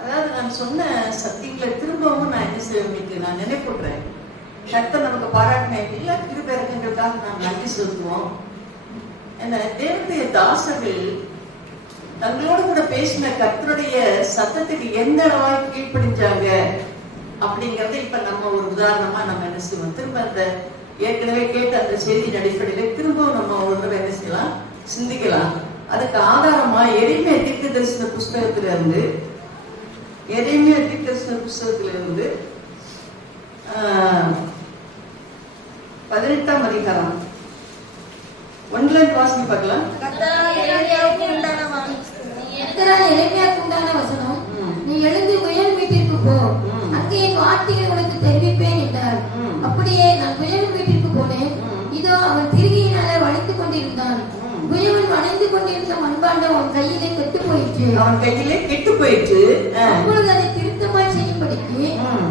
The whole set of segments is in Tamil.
அதாவது நான் சொன்ன சத்தியங்களை திரும்பவும் நான் என்ன செய்ய உங்களுக்கு நான் நினைப்புடுறேன். கர்த்தர் நமக்கு பாராட்டின எல்லா கிருபைகளுக்காக நாம் நன்றி செலுத்துவோம். என்ன தேவனுடைய தாசர்கள் தங்களோடு கூட பேசின கர்த்தருடைய சத்தத்துக்கு எந்த அளவாய் கீழ்ப்படிஞ்சாங்க அப்படிங்கறத இப்ப நம்ம ஒரு உதாரணமா நம்ம என்ன செய்வோம். திரும்ப அந்த ஏற்கனவே கேட்ட அந்த செய்தியின் அடிப்படையில திரும்பவும் நம்ம ஒரு தடவை என்ன செய்யலாம், சிந்திக்கலாம். அதுக்கு ஆதாரமா எரேமியா தீர்க்கதரிசன புஸ்தகத்துல இருந்து 18ஆம் அதிகாரம் 1 வாசித்து பார்க்கலாம். எரேமியாவுக்கு உண்டான வசனம், நீ எழுந்து புயல் வீட்டிற்கு போ, அங்கே என் வார்த்தைகள் உனக்கு தெரிவிப்பேன் என்றார். அப்படியே நான் புயல் வீட்டிற்கு போனேன். இதோ அவன் திருகியினாலே வளைத்துக் கொண்டிருந்தான். புயவன் வளைந்து கொண்டிருந்த மண்பாண்டம் அவன் கையிலே கெட்டு போயிற்று. அப்பொழுது அதை திருத்தமாய் செய்யும்படிக்கு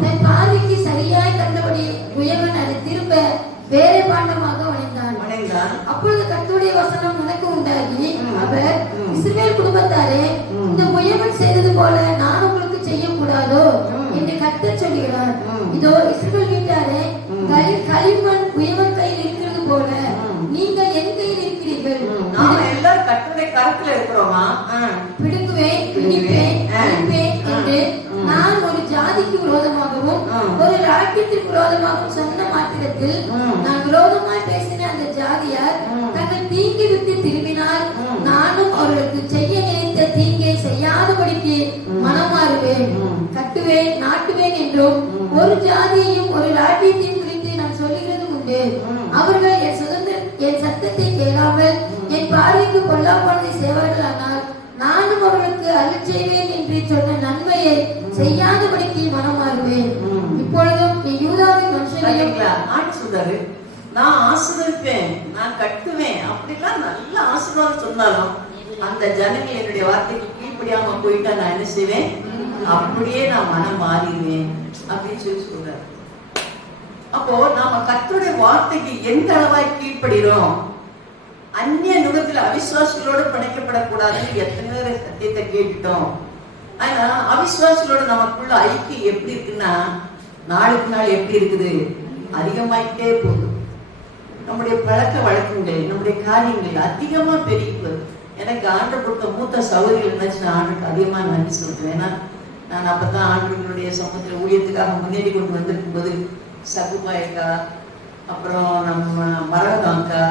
தன் பார்வைக்கு சரியாய் கண்டபடி புயவன் அதை திரும்ப வேற பாண்டமாக வளைந்தான். அப்பொழுது கர்த்தருடைய வசனம் எனக்கு உண்டாகி, அவர், இஸ்ரவேல் குடும்பத்தாரே, இந்த புயவன் செய்தது போல நான் உங்களுக்கு செய்யக்கூடாதோ என்று கர்த்தர் சொல்கிறார். இதோ இஸ்ரவேல் வீட்டாரே, களிமண் புயவன் கையில் இருக்கிறது போல நீங்கள் என் கையில் இருக்கிறீர்கள். நாம எல்லாரும் கர்த்தருடைய கரத்துல இருக்கிறோமா? பிடுங்குவேன், பிடிப்பேன், அழிப்பேன் என்று நான் ஒரு ஜாதிக்கு விரோதமாகவும் ஒரு ராஜ்யத்திற்கு விரோதமாகவும் சொன்ன மாத்திரத்தில் நான் விரோதமாய் பேசின அந்த ஜாதியார் தங்கள் தீங்கை விட்டு திரும்பினால் நானும் அவர்களுக்கு செய்ய நினைத்த தீங்கை செய்யாதபடிக்கு மனமாறுவேன், கட்டுவேன், நாட்டுவேன் என்றும் ஒரு ஜாதியையும் ஒரு ராஜ்யத்தையும் குறித்து நான் சொல்லுகிறது உண்டு. அவர்கள் என் சத்தத்தை கேளாமல் என் பார்வைக்கு பொல்லாப்பானதை செய்வார்களானால் நானும் அவர்களுக்கு அருள் செய்வேன் என்று சொன்ன நன்மையை செய்யாதபடிக்கு மனமாறுவேன். இப்பொழுதும் நீ யூதாவின் மனுஷனையும் சொல்றாரு, நான் ஆசீர்வதிப்பேன், நான் கட்டுவேன், அப்படிலாம் நல்ல ஆசீர்வாதம் சொன்னாலும் அந்த ஜனங்கள் என்னுடைய வார்த்தைக்கு கீழ்ப்படியாம போயிட்டா நான் என்ன செய்வேன், அப்படியே நான் மனம் மாறிடுவேன் அப்படின்னு சொல்லி சொல்றாரு. அப்போ நாம கர்த்தருடைய வார்த்தைக்கு எந்த அளவாய் கீழ்ப்படுகிறோம். அந்நிய நுகத்துல அவிசுவாசிகளோடு பிணைக்கப்படக்கூடாதுன்னு எத்தனை பேர் சத்தியத்தை கேட்டுட்டோம். ஆனா அவிசுவாசிகளோட நமக்குள்ள ஐக்கியம் எப்படி இருக்குன்னா நாளுக்கு நாள் எப்படி இருக்குது, அதிகமாயிட்டே போகுது. நம்முடைய பழக்க வழக்கங்கள், நம்முடைய காரியங்கள் அதிகமா பெருகி எனக்கு ஆண்டு கொடுத்த மூத்த சகோதரிகள் நினைச்சு நான் ஆண்டுக்கு அதிகமா நன்றி சொல்றேன். ஏன்னா நான் அப்பதான் ஆண்டுகளுடைய சமூகத்துல ஊழியத்துக்காக முன்னேறி கொண்டு வந்திருக்கும் போது சகுபாயக்கா, அப்புறம் நம்ம மரகாங்கா,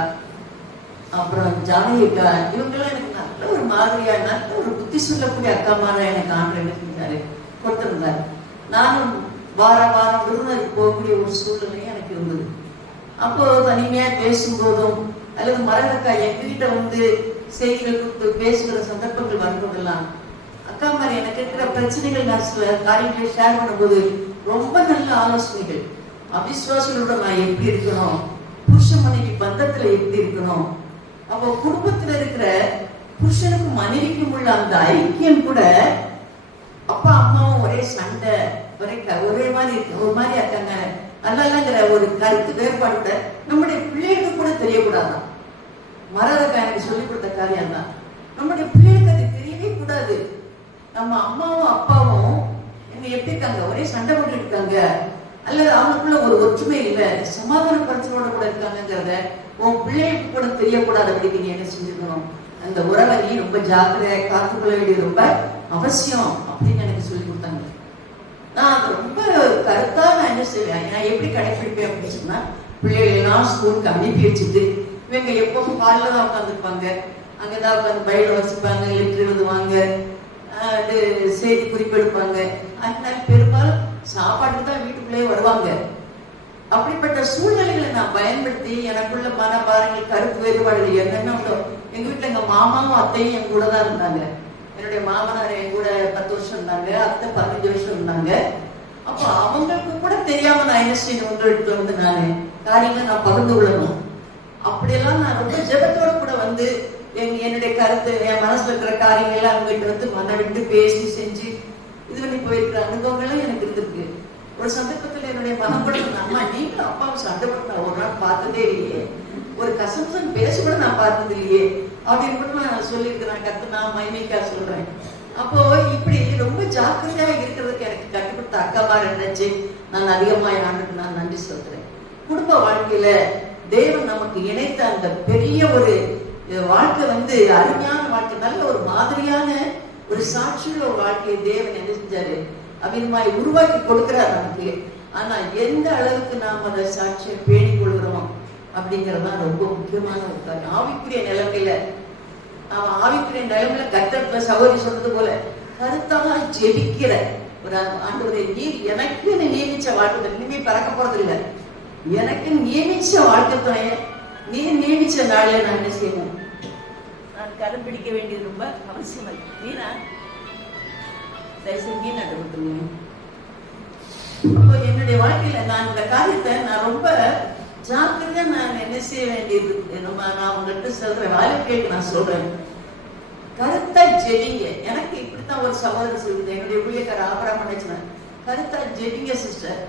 அப்புறம் ஜானகிக்கா, இவங்கெல்லாம் எனக்கு நல்ல ஒரு மாதிரியா நல்ல ஒரு புத்தி சொல்லக்கூடிய அக்காமாரா எனக்கு ஆண்டு என்ன செஞ்சாரு, கொடுத்திருந்தாரு. நானும் வாரம் விருதுநகருக்கு போகக்கூடிய ஒரு சூழ்நிலையும் எனக்கு இருந்தது. அப்போ தனிமையா பேசும்போதும் அல்லது மரகக்கா எங்ககிட்ட வந்து செய்திகள் கொடுத்து பேசுகிற சந்தர்ப்பங்கள் வரும்போதெல்லாம் அக்கா மாதிரி எனக்கு இருக்கிற பிரச்சனைகள் நான் சில காரியங்களை ஷேர் பண்ணும்போது ரொம்ப நல்ல ஆலோசனைகள். அவிசுவாசிகளோட நான் எப்படி இருக்கணும், புருஷ மனைவி பந்தத்துல எப்படி இருக்கணும், அப்போ குடும்பத்துல இருக்கிற புருஷனுக்கும் மனைவிக்கும் உள்ள அந்த ஐக்கியம் கூட அப்பா அம்மாவும் ஒரே சண்டை, ஒரே மாதிரி ஒரு மாதிரி இருக்காங்க நல்லங்கிற ஒரு கருத்து வேறுபாடு கூட நம்முடைய பிள்ளைகளுக்கு கூட தெரியக்கூடாதான். மரதக்கா எனக்கு சொல்லிக் கொடுத்த காரியம் தான். நம்முடைய பிள்ளைகளுக்கு அது தெரியவே கூடாது. நம்ம அம்மாவும் அப்பாவும் எங்க எப்படி இருக்காங்க, ஒரே சண்டை போட்டு இருக்காங்க, அல்லது அவங்களுக்குள்ள ஒரு ஒற்றுமை இல்லை, சமாதான பிரச்சனையோட கூட இருக்காங்கிறத உன் பிள்ளைகளுக்கு கூட தெரியக்கூடாது. அப்படி நீ என்ன செஞ்சுக்கணும், அந்த உறவை நீ ரொம்ப ஜாக்கிரதையா காத்துக்கொள்ள வேண்டியது ரொம்ப அவசியம் அப்படின்னு எனக்கு சொல்லி கொடுத்தாங்க. நான் அதை ரொம்ப கருத்தா நான் என்ன செய்வேன், நான் எப்படி கடைபிடிப்பேன் அப்படின்னு சொன்னா, பிள்ளைகள் எல்லாம் ஸ்கூலுக்கு அனுப்பி வச்சுட்டு இவங்க எப்பவும் காலில் தான் உட்காந்துருப்பாங்க, அங்கதான் உட்காந்து பையில வச்சுப்பாங்க, லெட்டர் எழுதுவாங்க, செய்தி குறிப்பெடுப்பாங்க. அதனால பெரும்பாலும் சாப்பாட்டுக்கு தான் வீட்டுக்குள்ளேயே வருவாங்க. அப்படிப்பட்ட சூழ்நிலைகளை நான் பயன்படுத்தி எனக்குள்ள மனபாரங்கள், கருத்து வேறுபாடுகள் என்னென்ன உண்டோ. எங்க வீட்டுல எங்க மாமாவும் அத்தையும் என் கூட தான் இருந்தாங்க. என்னுடைய மாமனார் என் கூட 10 வருஷம் இருந்தாங்க, அத்தை 15 வருஷம் இருந்தாங்க. அப்போ அவங்களுக்கு கூட தெரியாம நான் என்ன செய்யணும், உங்கள்கிட்ட வந்து நான் காரியங்களை நான் பகிர்ந்து கொள்ளணும். அப்படியெல்லாம் நான் ரொம்ப ஜெபத்தோட கூட வந்து என்னுடைய கருத்து, என் மனசுல இருக்கிற காரியங்கள்லாம் அவங்ககிட்ட வந்து மன விட்டு பேசி செஞ்சு இது பண்ணி போயிருக்கிற அனுபவங்கள்லாம் எனக்கு இருந்திருக்கு. ஒரு சந்தர்ப்பத்தில் என்னுடைய மனம் கூட அம்மா நீங்களும் அப்பாவும் சண்டை போட்டு நான் ஒரு நாள் பார்த்ததே இல்லையே, ஒரு கசம்சன் பேச கூட நான் பார்த்தது இல்லையே அப்படின்னு கூட நான் சொல்லியிருக்கிறேன். கத்து நான் மைமைக்கா சொல்றேன். அப்போ இப்படி ரொம்ப ஜாக்கிரதையா தக்கமாக நினைச்சு நான் அதிகமாக ஆண்டுக்கு நான் நன்றி சொல்றேன். குடும்ப வாழ்க்கையில தேவன் நமக்கு இணைத்த அந்த பெரிய ஒரு வாழ்க்கை அருமையான வாழ்க்கை, நல்ல ஒரு மாதிரியான ஒரு சாட்சியுள்ள ஒரு வாழ்க்கையை தேவன் என்ன செஞ்சாரு, அவ்விதமாய் உருவாக்கி கொடுக்கிறார் நமக்கு. ஆனா எந்த அளவுக்கு நாம் அதை சாட்சியை பேணி கொள்கிறோம் அப்படிங்கறதுதான் ரொம்ப முக்கியமான ஒரு காரியம். ஆவிக்குரிய நிலைமையில கர்த்தர் சகோதரி சொன்னது போல கருத்தாக ஜெபிக்கிற ஒரு ஆண்டவரே, நீர் எனக்கு நியமிச்ச வாழ்க்கை இனிமே பறக்க போறது இல்லை, எனக்கு நியமிச்ச வாழ்க்கை துணைய நீர் நியமிச்ச நாளில நான் என்ன செய்யணும், நான் கரம் பிடிக்க வேண்டியது ரொம்ப அவசியம். நீனா தயவுசெய்து நடு விட்டுருங்க. அப்போ என்னுடைய வாழ்க்கையில நான் இந்த காரியத்தை நான் ரொம்ப ஜாக்கிரதையா நான் என்ன செய்ய வேண்டியது, நான் உங்கள்கிட்ட சொல்றேன், வாழ்க்கைக்கு நான் சொல்றேன், கருத்தா ஜெபிங்க. எனக்கு இப்படித்தான் ஒரு சகோதரர் சொல்லுது, என்னுடைய ஊழியக்கார ஆபராம நினைச்சேன், கருத்தா ஜெபிங்க சிஸ்டர்,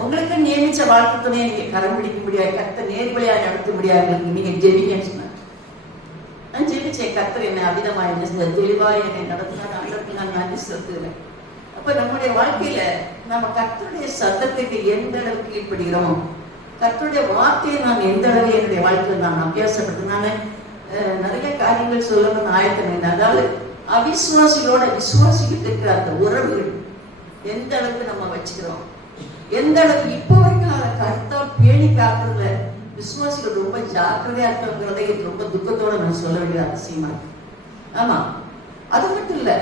உங்களுக்கு நியமிச்ச வாழ்க்கை துணையை நீங்க கரம் பிடிக்க முடியாது, கர்த்தர் நேர்வழியா நடத்த முடியாது, நீங்க ஜெபிங்கன்னு சொன்ன. நான் ஜெபிச்சேன், கர்த்தர் என்னை அவிதமா என்ன செஞ்ச தெளிவா என்னை நடத்தினார், அதற்கு நான் நன்றி செலுத்துகிறேன். அப்ப நம்முடைய வாழ்க்கையில நம்ம கர்த்தருடைய சத்தத்துக்கு எந்த அளவுக்கு கீழ்ப்படுகிறோம், கர்த்தருடைய வார்த்தையை நான் எந்த அளவு என்னுடைய வாழ்க்கையில் நான் அபியாசப்பட்டு நான் நிறைய காரியங்கள் சொல்லணும்னு ஆயத்தம். அதாவது அவிசுவாசிகளோட விசுவாசிக்கிட்டு இருக்கிற அந்த உறவுகள் எந்த அளவுக்கு நம்ம வச்சுக்கிறோம், எந்த அளவுக்கு இப்போ வரைக்கும் அதை கருத்தா பேணி காக்குறதுல விசுவாசிகள் ரொம்ப ஜாக்கிரதையா இருக்கிறதை ரொம்ப துக்கத்தோட நான் சொல்ல வேண்டிய அவசியமா. ஆமா, அது மட்டும் இல்ல,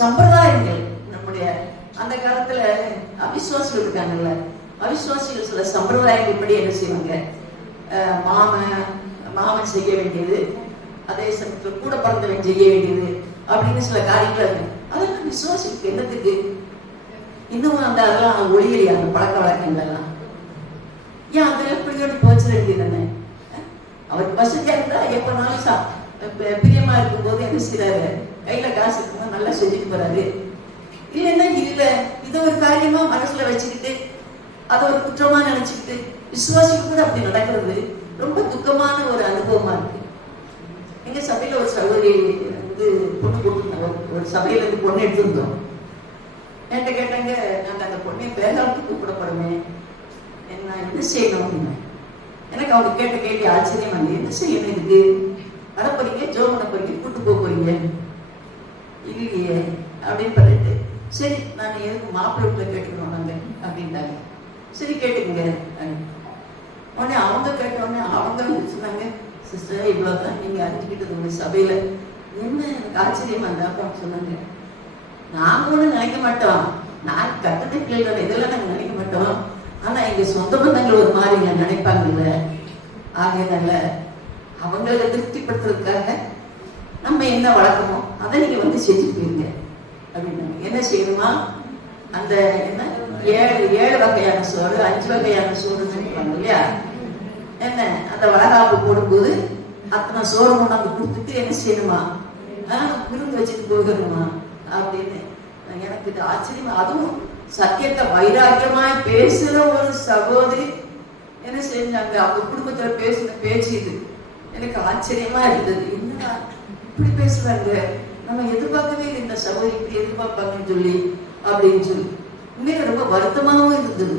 சம்பிரதாயங்கள் நம்முடைய அந்த காலத்துல அவிசுவாசிகள் இருக்காங்கல்ல, அவிசுவாசிகள் சில சம்பிரதாயங்கள் படி என்ன செய்வாங்க, மாமன் செய்ய வேண்டியது, அதே சமயத்தில் கூட பிறந்தவன் செய்ய வேண்டியது அப்படின்னு சில காரியங்கள் இருக்கு. அதெல்லாம் விசுவாசிக்கு என்னத்துக்கு இன்னும் அதெல்லாம் ஒளியலையா அந்த பழக்க வழக்கங்கள் எல்லாம் ஏன் அதெல்லாம் பிள்ளையோடு போச்சிட வேண்டியது? அவருக்கு வசதியா இருந்தா எப்பனாலும் பிரியமா இருக்கும் போது என்ன செய்யறாரு, கையில காசு இருக்கும்போது நல்லா செஞ்சுட்டு போறாரு. இல்லைன்னா இல்ல, இதை ஒரு காரியமா மனசுல வச்சுக்கிட்டு அதை ஒரு குற்றமா நினைச்சுக்கிட்டு விசுவாசிக்கு கூட அப்படி நடக்கிறது ரொம்ப துக்கமான ஒரு அனுபவமா இருக்கு. எங்க சபையில ஒரு சகோதரி பொண்ணு போட்டுருந்தாங்க, ஒரு சபையில இருந்து பொண்ணு எடுத்திருந்தோம். என்கிட்ட கேட்டாங்க, நாங்க அந்த பொண்ணை பேராவுக்கு கூப்பிடப்படுமே, நான் என்ன செய்யணும் அப்படின்னு. எனக்கு அவங்க கேட்ட கேள்வி ஆச்சரியமா இருக்கு, என்ன செய்யணும் இதுக்கு, வர போறீங்க, ஜோ பண்ண போறீங்க, கூட்டு போக போறீங்க இல்லையே அப்படின்னு பண்ணிட்டு, சரி நான் எதுக்கு மாப்பிள்ளை வீட்டுல கேட்டுக்கணும் நாங்க அப்படின்ட்டாங்க. சரி கேட்டுக்குங்க. உடனே அவங்க கேட்ட உடனே அவங்க சொன்னாங்க, சிஸ்டர் இவ்வளவுதான் நீங்க அறிஞ்சுக்கிட்டது உங்க சபையில, என்ன எனக்கு ஆச்சரியமா இருந்தா அப்பா சொன்னாங்க, நாங்க ஒண்ணு நினைக்க மாட்டோம், நான் கட்டணை பிள்ளைகள் இதெல்லாம் நாங்க நினைக்க மாட்டோம், ஆனா எங்க சொந்த பந்தங்கள் ஒரு மாதிரி நினைப்பாங்கல்ல, ஆகையனால அவங்களை திருப்திப்படுத்துறதுக்காக நம்ம என்ன வளர்க்கணும் அதை நீங்க செஞ்சுட்டு போயிருங்க அப்படின்னாங்க. என்ன செய்யணுமா, அந்த என்ன 7 வகையான சோறு 5 வகையான சோறுன்னு சொல்லுவாங்க இல்லையா, என்ன அந்த வளகாப்பு போடும்போது அத்தனை சோறு கொண்டாந்து கொடுத்துட்டு என்ன செய்யணுமா, விருந்து வச்சுட்டு போகணுமா அப்படின்னு. எனக்கு இது ஆச்சரியமா, அதுவும் சத்தியத்தை வைராக்கியமாய் பேசுற ஒரு சகோதரி என்ன செஞ்சாங்க, அவங்க குடும்பத்துல பேசுன பேச்சு இது எனக்கு ஆச்சரியமா இருந்தது. என்னடா இப்படி பேசுறாங்க, நம்ம எதிர்பார்க்கவே இல்லை இந்த சகோதரி இப்படி எதிர்பார்ப்பாங்கன்னு சொல்லி அப்படின்னு சொல்லி உண்மையில ரொம்ப வருத்தமாகவும் இருந்தது.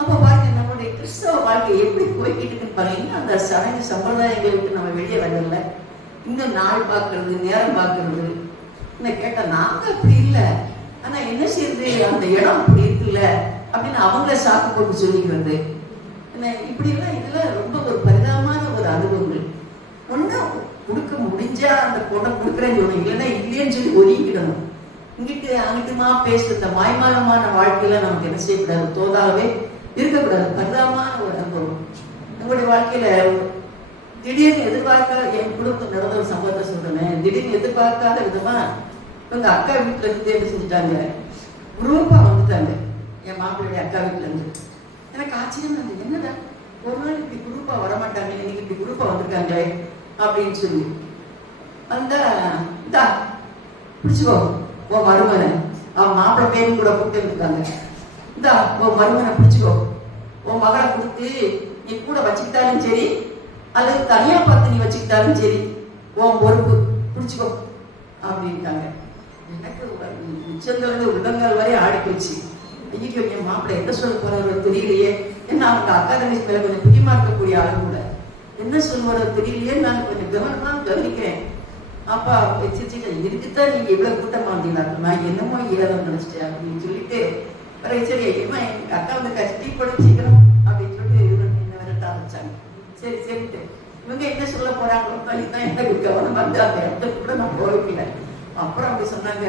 அப்ப பாருங்க, நம்மளுடைய கிறிஸ்தவ வாழ்க்கை எப்படி போய்கிட்டு இருக்குன்னு பாருங்க. அந்த சடங்கு சம்பிரதாயங்களை விட்டு நம்ம வெளியே வரல, இன்னும் நாள் பார்க்கறது, நேரம் பார்க்கறது. கேட்டா நாங்க அப்படி இல்லை, ஆனா என்ன செய்யுது, அந்த இடம் அப்படி இருக்குல்ல அப்படின்னு அவங்கள சாக்கு போட்டு சொல்லிக்கிறது. இப்படி எல்லாம் இதெல்லாம் ரொம்ப ஒரு பரிதாபமான ஒரு அனுபவங்கள். ஒண்ணு கொடுக்க முடிஞ்சா அந்த பொண்ணை கொடுக்குறேன்னு சொல்லணும், இல்லைன்னா இல்லைன்னு சொல்லி ஒதுக்கிடணும். இங்கிட்டு அங்கிட்டுமா பேசுற இந்த மாய்மாலமான வாழ்க்கையில நமக்கு என்ன செய்யக்கூடாது, தோதாகவே இருக்கக்கூடாது. பரிதாபமான ஒரு அனுபவம் நம்முடைய வாழ்க்கையில. திடீர்னு எதிர்பார்க்காத, என் குடும்பத்தில் நடந்த ஒரு சம்பவத்தை சொல்றேன். திடீர்னு எதிர்பார்க்காத விதமா எங்க அக்கா வீட்டுல இருந்து என்ன செஞ்சுட்டாங்க, குரூப்பா வந்துட்டாங்க என் மாப்பிள்ளைய அக்கா வீட்டுல இருந்து. எனக்கு ஆச்சரியமா இருந்தது, என்னடா ஒரு நாள் இப்படி குரூப்பா வரமாட்டாங்க, இன்னைக்கு இப்படி குரூப்பா வந்திருக்காங்களே அப்படின்னு சொல்லி வந்தா, இந்தா பிடிச்சுக்கோ உன் மருமனை, அவன் மாப்பிள்ளை பேரும் கூட கூப்பிட்டு இருக்காங்க, இந்தா உன் மருமனை பிடிச்சுக்கோ, உன் மகளை கொடுத்து நீ கூட வச்சுக்கிட்டாலும் சரி அல்லது தனியா பார்த்து நீ வச்சுக்கிட்டாலும் சரி, உன் பொறுப்பு, பிடிச்சுக்கோ அப்படின்ட்டாங்க. எனக்கு உச்சந்தளவு உள்ளங்கால் வரை ஆடி போச்சு. ஐயோ என் மாப்பிள்ளை என்ன சொல்ல போறாரோ தெரியலையே, ஏன்னா அவங்க அக்கா தங்கச்சி மேல கொஞ்சம் பிரியமா இருக்கக்கூடிய ஆளு கூட, என்ன சொல்லுவாரோ தெரியலையே, நான் கொஞ்சம் கவனமா கவனிக்கிறேன். அப்பா வச்சுட்டு இதுக்குத்தான் நீங்க இவ்வளவு கூட்டமா வந்தீங்களா, நான் என்னமோ ஏதோ நினைச்சிட்டேன் அப்படின்னு சொல்லிட்டு சரி ஐயமா எங்க அக்கா வந்து கஷ்டி படிச்சுக்கிறோம் அப்படின்னு சொல்லிட்டு என்ன விரட்ட ஆரம்பிச்சாங்க. சரி சரிட்டு இவங்க என்ன சொல்ல போறாங்களோ தான் எனக்கு கவனம் வந்து அந்த இடத்துல கூட நான் போகல. அப்புறம் அப்படி சொன்னாங்க,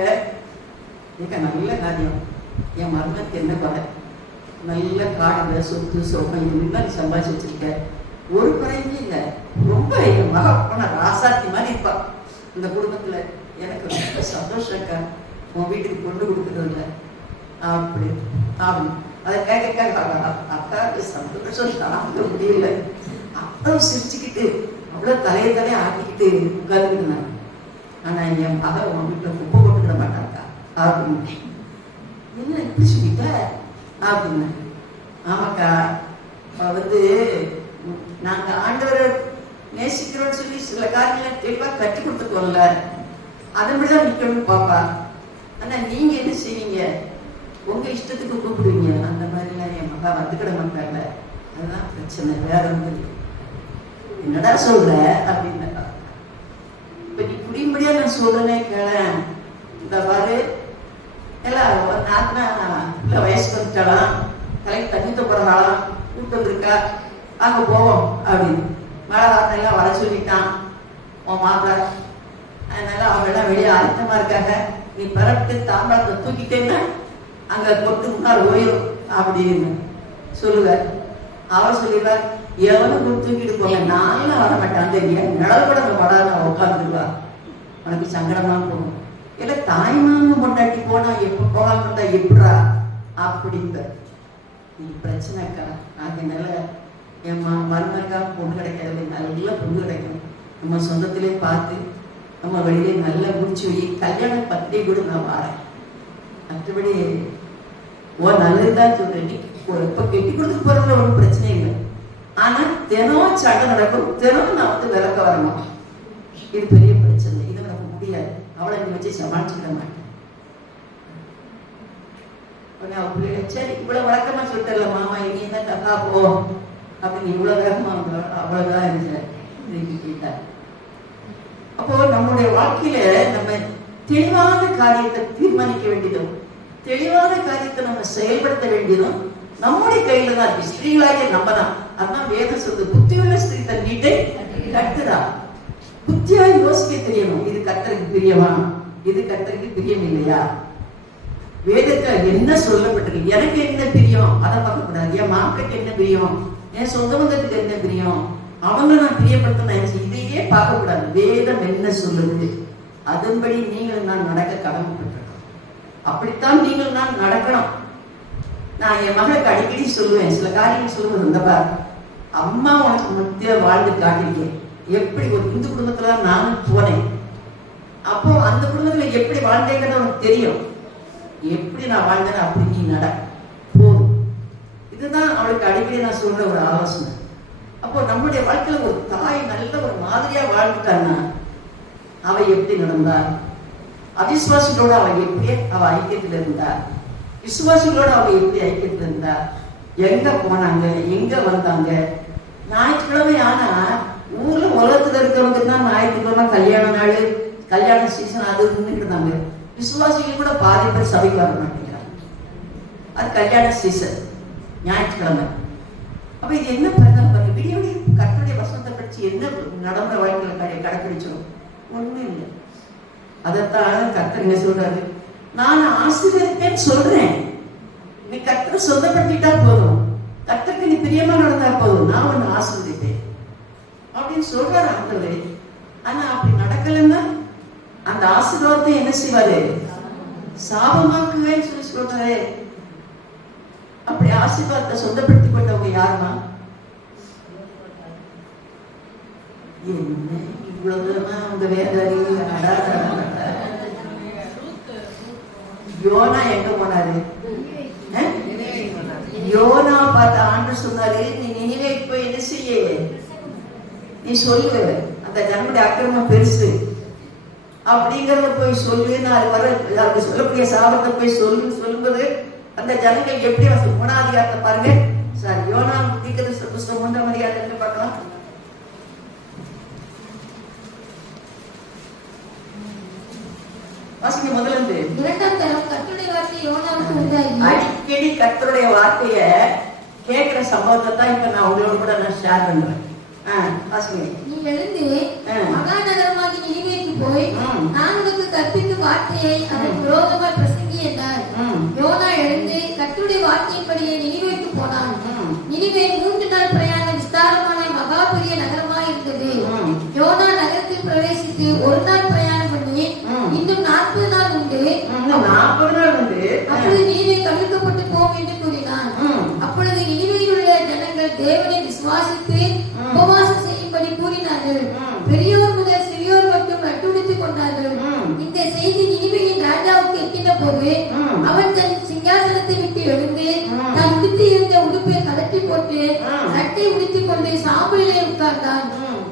நீங்க நல்ல காரியம், என் மருமனுக்கு என்ன குறை, நல்ல காடுல சொத்து சொகம் இதெல்லாம் நீ சம்பாதிச்சு வச்சிருக்க, ஒரு குறையுமே இல்லை, ரொம்ப என் மக போன ராசாத்தி மாதிரி இருப்பா இந்த குடும்பத்துல, எனக்கு ரொம்ப சந்தோஷம் இருக்கா, உன் வீட்டுக்கு கொண்டு கொடுக்குறது இல்லை அப்படி அப்படி அதை கேட்க அக்காவுக்கு சந்தோஷம் தாங்க முடியல. அவ்வளவு சிரிச்சுக்கிட்டு அவ்வளவு தலையை ஆட்டிக்கிட்டு உட்கார்ந்துருந்தாங்க. ஆனா என் மக உன் வீட்டுல குப்பை போட்டுக்கிட மாட்டாக்கா அப்படின்னு. என்ன இப்படி சொல்லிட்ட அப்படின்னு. ஆமாக்கா வந்து நாங்க ஆண்டவரை நேசிக்கிறோம்னு சொல்லி சில காரியங்களை தெளிவா கட்டி கொடுத்துக்கோம்ல, அதன்படிதான் நிக்கணும்னு பாப்பா. ஆனா நீங்க என்ன செய்வீங்க, உங்க இஷ்டத்துக்கு கூப்பிடுவீங்க, அந்த மாதிரிலாம் என் மகா வந்துக்கிட மாட்டாங்க, அதுதான் பிரச்சனை, வேற ஒன்று. என்னடா சொல்ற அப்படின்னா, இப்ப நீ புரியும்படியா நான் சொல்றேனே கேள, இந்த பாரு எல்லாம் நாத்தினா இல்ல வயசுக்கு வந்துட்டாலாம், தலைக்கு தண்ணி தொப்புறாலாம், கூட்டம் இருக்கா, அங்க போவோம் அப்படின்னு மழை வார்த்தை எல்லாம் வர சொல்லிட்டான் உன் மாப்பிள்ள. அதனால அவங்க எல்லாம் வெளியே ஆயத்தமா இருக்காங்க, நீ பரட்டு தாம்பழத்தை தூக்கிட்டேன்னா அங்க கொட்டு முன்னாள் ஓயிரும் அப்படின்னு சொல்லுவார். அவர் சொல்லிடுவார், எவனும் தூக்கிட்டு போங்க, நான்லாம் வர மாட்டேன், அந்த நிழல் கூட அந்த படாத உட்காந்துருவா, உனக்கு சங்கடமா போகும். இல்ல தாய்மாம பொண்டாட்டி போனா எப்ப போகாம இருந்தா எப்படா அப்படிங்க. நீ பிரச்சனைக்கா, அதனால என் மருமகா பொண்ணு கிடைக்காது, நல்ல பொண்ணு கிடைக்கும், நம்ம சொந்தத்திலே பார்த்து நம்ம வெளியிலே நல்லா முடிச்சு வை, கல்யாண பத்திரிகை கூட நான் வரேன், மற்றபடி ஓ நல்லதுதான் சொல்றேன். நீ இப்ப கெட்டி கொடுத்து போறதுல ஒன்றும் பிரச்சனை இல்லை, ஆனா தினம் சண்டை நடக்கும், தினம் நான் வந்து விளக்க வரணும், இது பெரிய பிரச்சனை, இது நமக்கு முடியாது, அவளை நீ வச்சு சமாளிச்சுக்கிட மாட்டேன். சரி இவ்வளவு வழக்கமா சொல்லிட்டல மாமா, இனி என்ன தப்பா போ அப்படின்னு இவ்வளவு வேகமா அவ்வளவுதான் இருந்துட்டார். அப்போ நம்முடைய வாழ்க்கையில நம்ம தெளிவான காரியத்தை தீர்மானிக்க வேண்டியதும் தெளிவான காரியத்தை நம்ம செயல்படுத்த வேண்டியதும் நம்முடைய கையில தான் இருக்கு. ஸ்திரீகளாகிய நம்ம தான். அதான் வேதம் சொல்லுது, புத்தியுள்ள ஸ்திரீ தன் வீட்டை கட்டுறா. புத்தியா யோசிக்க தெரியணும், இது கர்த்தருக்கு பிரியமா, இது கர்த்தருக்கு பிரியம் இல்லையா, வேதத்துல என்ன சொல்லப்பட்டிருக்கு, எனக்கு என்ன பிரியம் அதை பார்க்க கூடாது, என் மார்க்கெட் என்ன பிரியம், என் சொந்த பந்தத்துக்கு என்ன பிரியம், அவங்க நான் பிரியப்படுத்த இதையே பார்க்க கூடாது. வேதம் என்ன சொல்லுது அதன்படி நீங்கள் நான் நடக்க கடமைப்பட்டிருக்கோம். அப்படித்தான் நீங்கள் நான் நடக்கணும். நான் என் மகளுக்கு அடிக்கடி சொல்லுவேன், சில காரியங்கள் சொல்லுவது, இந்த பார் அம்மா உனக்கு மத்திய வாழ்ந்து காட்டிருக்கேன், எப்படி ஒரு இந்து குடும்பத்துல நானும் போனேன், அப்போ அந்த குடும்பத்துல எப்படி வாழ்ந்தேங்கிறது உனக்கு தெரியும், எப்படி நான் வாழ்ந்தேன் அப்படி நீ நட போதும். இதுதான் அவளுக்கு அடிக்கடி நான் சொல்ற ஒரு ஆலோசனை. அப்போ நம்முடைய வாழ்க்கையில ஒரு தாய் நல்ல ஒரு மாதிரியா வாழ்ந்துட்டான்னா அவ எப்படி நடந்தார், அவிசுவாசிகளோட அவ எப்படி அவ ஐக்கியத்துல இருந்தா, விசுவாசிகளோட அவ எப்படி ஐக்கியத்துல இருந்தா, எங்க போனாங்க, எங்க வந்தாங்க. ஞாயிற்றுக்கிழமை ஆனா ஊர்ல உலகத்துல இருக்கிறவங்க தான் ஞாயிற்றுக்கிழமை கல்யாண நாள், கல்யாண சீசன் அது இருந்தாங்க. விசுவாசிகள் கூட பாதி பேர் சபைக்கு வர மாட்டேங்கிறாங்க, அது கல்யாண சீசன் ஞாயிற்றுக்கிழமை. அப்ப இது என்ன பிரச்சனை, விடிய விடிய கர்த்தருடைய வசனத்தை படிச்சு என்ன நடைமுறை வாழ்க்கையில கடைபிடிச்சோம், ஒண்ணும் இல்லை. அதைத்தான் கர்த்தர் என்ன சொல்றாரு, நான் ஆசீர்வதிப்பேன்னு சொல்றேன், நீ கர்த்தரை சொந்தப்படுத்திட்டா போதும், கர்த்தருக்கு நீ பிரியமா நடந்தா போதும், நான் உன்னை ஆசீர்வதிப்பேன் அப்படின்னு சொல்றாரு ஆண்டவரே. ஆனா அப்படி நடக்கலன்னா அந்த ஆசீர்வாதத்தை என்ன செய்வாரு, சாபமாக்குவேன்னு சொல்லி சொல்றாரு. அப்படி ஆசீர்வாதத்தை சொந்தப்படுத்திக் கொண்டவங்க யாருமா, என்ன இவ்வளவுமா அந்த வேதாரி. யோனா எங்க போனாரு, யோனா பார்த்த ஆண்டு சொன்னாரு, நீ நினைவேக்கு போய் என்ன செய்ய, நீ சொல்லு, அந்த ஜனமுடைய அக்கிரமம் பெருசு, அப்படிங்கறத போய் சொல்லு, நான் வர அப்படி சொல்லக்கூடிய சாபத்தை போய் சொல்லும்போது அந்த ஜனங்கள் எப்படி வந்து 3ஆம் அதிகாரத்தை பாருங்க. சார், யோனா தீர்க்கதரிசி புஸ்தகம் 3ஆம் அதிகாரத்தை பார்க்கலாம். வாசிங்க முதல்ல இருந்து. 2ஆம் தரம் கர்த்தருடைய வார்த்தை யோனாவுக்கு உண்டாகி. அடிக்கடி கர்த்தருடைய வார்த்தைய கேட்கிற சம்பவத்தை தான் இப்ப நான் உங்களோட கூட நான் ஷேர் பண்றேன். வாசிங்க. நீ எழுந்து மகாநகரமாகி நினிவேக்கு போய் நான் உனக்கு கற்பிக்கும் வார்த்தையை அதற்கு விரோதமாய் பிரசங்கி என்றார். யோனா எழுந்து கர்த்தருடைய வார்த்தையின்படியே நினிவேக்கு போனான். நினிவே 3 நாள் பிரயாண விஸ்தாரமான மகா பெரிய நகரமாய் இருந்தது. யோனா நகரத்தில் பிரவேசித்து 1 நாள் பிரயாணம் பண்ணி இன்னும் 40 நாள் உண்டு. 40 நாள் உண்டு. அப்பொழுது நினிவே கவிழ்க்கப்பட்டு போம் என்று கூறினான். அப்பொழுது நினிவேயில் உள்ள ஜனங்கள் தேவனை விசுவாசித்து உபவாசம் செய்யும்படி கூறினார்கள். பெரியோர் முதல் சிறியோர் மட்டும் நட்டுடித்துக் கொண்டார்கள். இந்த செய்தி நினிவேயின் ராஜாவுக்கு எட்டின போது அவன் தன் சிங்காசனத்தை விட்டு எழுந்து தான் உடுத்தி இருந்த உடுப்பை கலட்டி போட்டு சட்டை உடுத்திக் கொண்டு சாம்பலிலே உட்கார்ந்தான்.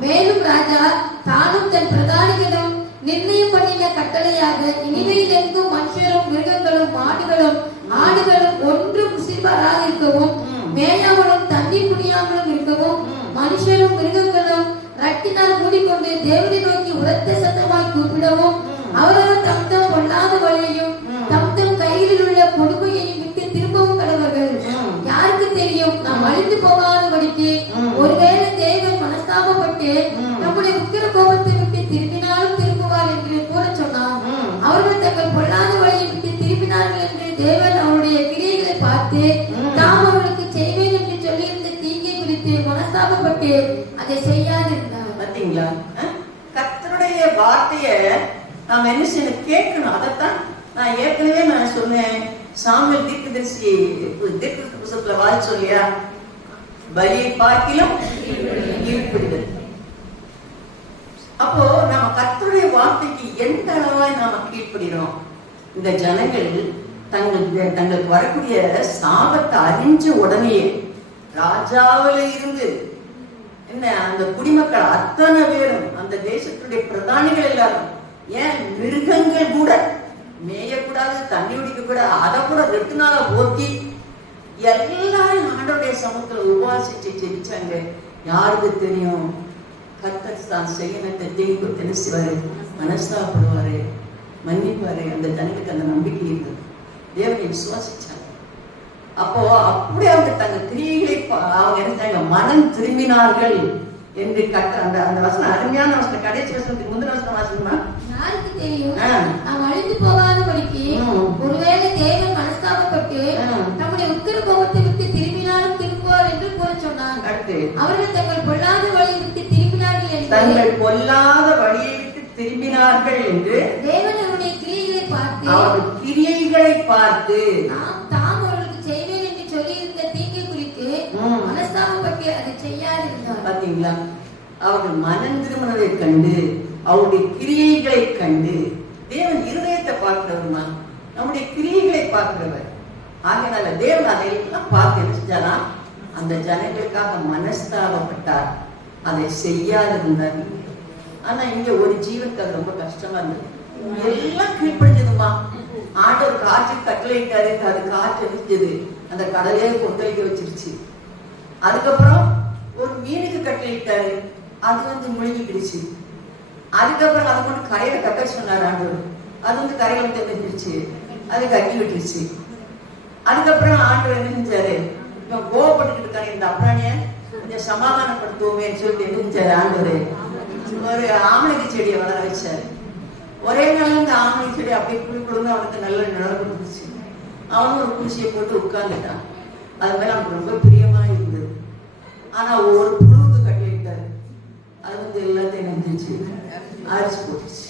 மேலும் ராஜா தானும் தன் பிரதானிகளும் நிர்ணயம் பண்ணின கட்டளையாக நினிவேயில் எங்கும் மனுஷரும் மிருகங்களும் மாடுகளும் ஆடுகளும் ஒன்றும் குசிபாராக இருக்கவும் மேயாமலும் தண்ணீர் குடியாமலும் இருக்கவும் மனுஷரும் மிருகங்களும் ரட்டினால் மூடிக்கொண்டு தேவனை நோக்கி உரத்த சத்தமாய் கூப்பிடவும் அவரவர் தம் தம் பொல்லாத வழியையும் தம் தம் கையில் உள்ள கொடுமையையும் விட்டு திரும்பவும் கடவர்கள். யாருக்கு தெரியும், நாம் அழிந்து போகாதபடிக்கு ஒருவேளை தேவன் மனஸ்தாபப்பட்டு நம்முடைய உக்கிர கோபத்தை விட்டு திரும்பினாலும் திரும்புவார் என்று கூற சொன்னார். அவர்கள் தங்கள் பொல்லாத வழியை விட்டு திரும்பினார்கள் என்று தேவன் அவருடைய கிரியைகளை பார்த்து தாம் அவர்களுக்கு செய்வேன் என்று சொல்லியிருந்த தீங்கை குறித்து மனஸ்தாபப்பட்டு அதை செய்யாதிருந்தார். பாத்தீங்களா? கர்த்தருடைய வார்த்தைய நாம் என்ன செய்யணும்? கேட்கணும். அதைத்தான் நான் ஏற்கனவே நான் சொன்னேன். சாமுவேல் தீர்க்கதரிசி புத்தகத்துல வாசிச்சோம் இல்லையா? பலியை பார்க்கிலும் கீழ்ப்படிதல். அப்போ நம்ம கர்த்தருடைய வார்த்தைக்கு எந்த அளவாய் நாம கீழ்ப்படுகிறோம்? இந்த ஜனங்கள் தங்களுக்கு வரக்கூடிய சாபத்தை அறிஞ்ச உடனே ராஜாவில இருந்து என்ன அந்த குடிமக்கள் அத்தனை பேரும், அந்த தேசத்துடைய பிரதானிகள் எல்லாரும், ஏன் மிருகங்கள் கூட மேயக்கூடாது, தண்ணி குடிக்க கூட, அதை கூட 2 நாளா ஓத்தி எல்லாரும் ஆண்டோடைய சமூகத்துல உபவாசிச்சு ஜெபிச்சாங்க. யாருக்கு தெரியும்? கர்த்தர் தான் செய்யணும் தீங்கு தெரிசுவாரு, மனஸ்தாபப்படுவாரு, மன்னிப்பாரு. அந்த ஜனங்களுக்கு அந்த நம்பிக்கை இருந்தது. தேவனை விசுவாசிச்சாங்க. அப்போ அப்படியே அவங்க தங்க கிரியைகளை அவங்க என்ன மனம் திரும்பினார்கள் என்று அந்த வசனம் அருமையான வசனம். கடைசி வசனத்துக்கு முந்தின வசனம் வாசிக்குமா? யாருக்கு தெரியும், நாம் அழிந்து போகாதபடிக்கு ஒருவேளை தேவன் மனஸ்தாபப்பட்டு நம்முடைய உக்கிர கோபத்தை விட்டு திரும்பினாலும் திரும்புவார் என்று கூற சொன்னார். அவர்கள் தங்கள் பொல்லாத வழியை விட்டு திரும்பினார்கள் என்று தேவன் அவருடைய கிரியைகளை பார்த்து தாம் அவர்களுக்கு செய்வேன் என்று சொல்லியிருந்த தீங்கை குறித்து மனஸ்தாபப்பட்டு அதை செய்யாதிருந்தார். பாத்தீங்களா? அவர்கள் மனம் திரும்பினதை கண்டு, அவருடைய கிரியைகளை கண்டு, தேவன் இருதயத்தை பார்க்கிறவருமா, நம்முடைய கிரியைகளை பார்க்கிறவர். ஆகையால தேவன் அதையெல்லாம் பார்த்து என்ன செஞ்சாரா? அந்த ஜனங்களுக்காக மனஸ்தாபப்பட்டார், அதை செய்யாதிருந்தார். ஆனா இங்க ஒரு ஜீவனுக்கு அது ரொம்ப கஷ்டமா இருந்தது. எல்லாம் கீழ்படிஞ்சதுமா. ஆண்டவர் காற்று கட்டளையிட்டாரு, அது காற்று அடிச்சது, அந்த கடலையே கொந்தளிக்க வச்சிருச்சு. அதுக்கப்புறம் ஒரு மீனுக்கு கட்டளையிட்டாரு, அது முழுகிடுச்சு. அதுக்கப்புறம் அதை கொண்டு கரையில கட்ட சொன்னார் ஆண்டவர், அது கரையில தெரிஞ்சிருச்சு, அது கட்டி விட்டுருச்சு. அதுக்கப்புறம் ஆண்டவர் என்ன செஞ்சாரு? இவன் கோவப்பட்டு இருக்காரு, இந்த அப்ராணிய கொஞ்சம் சமாதானப்படுத்துவோமேன்னு சொல்லிட்டு என்ன செஞ்சாரு? ஆண்டவர் ஒரு ஆமணக்கு செடியை வளர வச்சாரு. ஒரே நாள் அந்த ஆமணக்கு செடி அப்படியே குழி கொடுங்க, அவனுக்கு நல்ல நிழல் கொடுத்துச்சு. அவனும் ஒரு குடிசையை போட்டு உட்கார்ந்துட்டான். அது மேல அவனுக்கு ரொம்ப பிரியமா இருந்தது. ஆனா ஒரு புழுவுக்கு கட்டிட்டாரு, அது எல்லாத்தையும் நெஞ்சிச்சு, அரிச்சு போட்டுச்சு.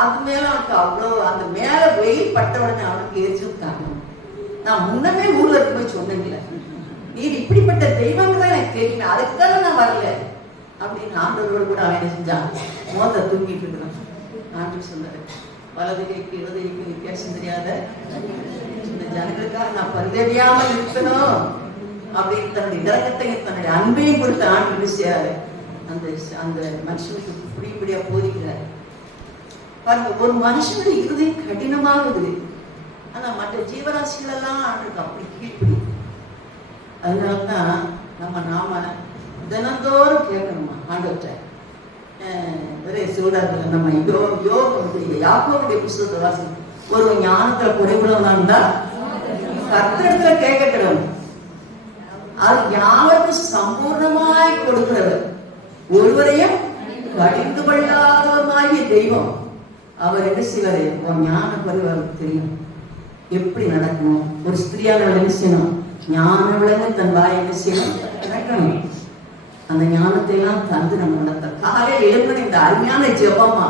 அது மேல அவனுக்கு அவ்வளவு, அந்த மேல வெயில் பட்ட உடனே அவனுக்கு எரிச்சல் தாக்கணும். நான் முன்னமே ஊர்ல இருக்கு போய் சொன்னேன்ல, நீர் இப்படிப்பட்ட தெய்வங்கள் தான் எனக்கு தெரியல, அதுக்காக நான் வரல அப்படின்னு ஆண்டவரோடு கூட அவன் என்ன செஞ்சான்? மோத தூங்கிட்டு இருக்கிறான். ஆண்டு சொன்னாரு, வலது கைக்கு இடது கைக்கு வித்தியாசம் தெரியாத இந்த ஜனங்களுக்காக நான் பரிதவியாமல் இருக்கணும் அப்படின்னு தன்னுடைய இரக்கத்தையும் தன்னுடைய அன்பையும் கொடுத்த ஆண்டு செய்யாரு. அந்த அந்த மனுஷனுக்கு புரியும்படியா போதிக்கிறார். பாருங்க, ஒரு மனுஷனுடைய இருதயம் கடினமாக இருக்குது. ஆனா மற்ற ஜீவராசிகள் எல்லாம் ஆண்டுக்கு அப்படி கீழ்ப்படி. அதனாலதான் நாம தினந்தோறும் கேட்கணுமா ஆண்டவற்றை. சொல்றாரு நம்ம யாக்கோபுடைய புத்தகத்தை வாசிக்கணும். ஒரு ஞானத்துல குறைவுள்ளவனா இருந்தா கர்த்தரிடத்துல கேட்கக்கூடாது. அது யாருக்கும் சம்பூர்ணமாய் கொடுக்கிறவர், ஒருவரையும் கடிந்து கொள்ளாதவருமாகிய தெய்வம். அவர் என்ன செய்வாரு? ஒரு ஞான குறைவாருக்கு தெரியும் எப்படி நடக்கணும். ஒரு ஸ்திரியான என்ன செய்யணும்? ஞான விளங்க தன் வாயை என்ன செய்யணும்? நடக்கணும். அந்த ஞானத்தை எல்லாம் தந்து நம்ம நடத்த காலையில் எழுப்புன இந்த அருமையான ஜெபமா,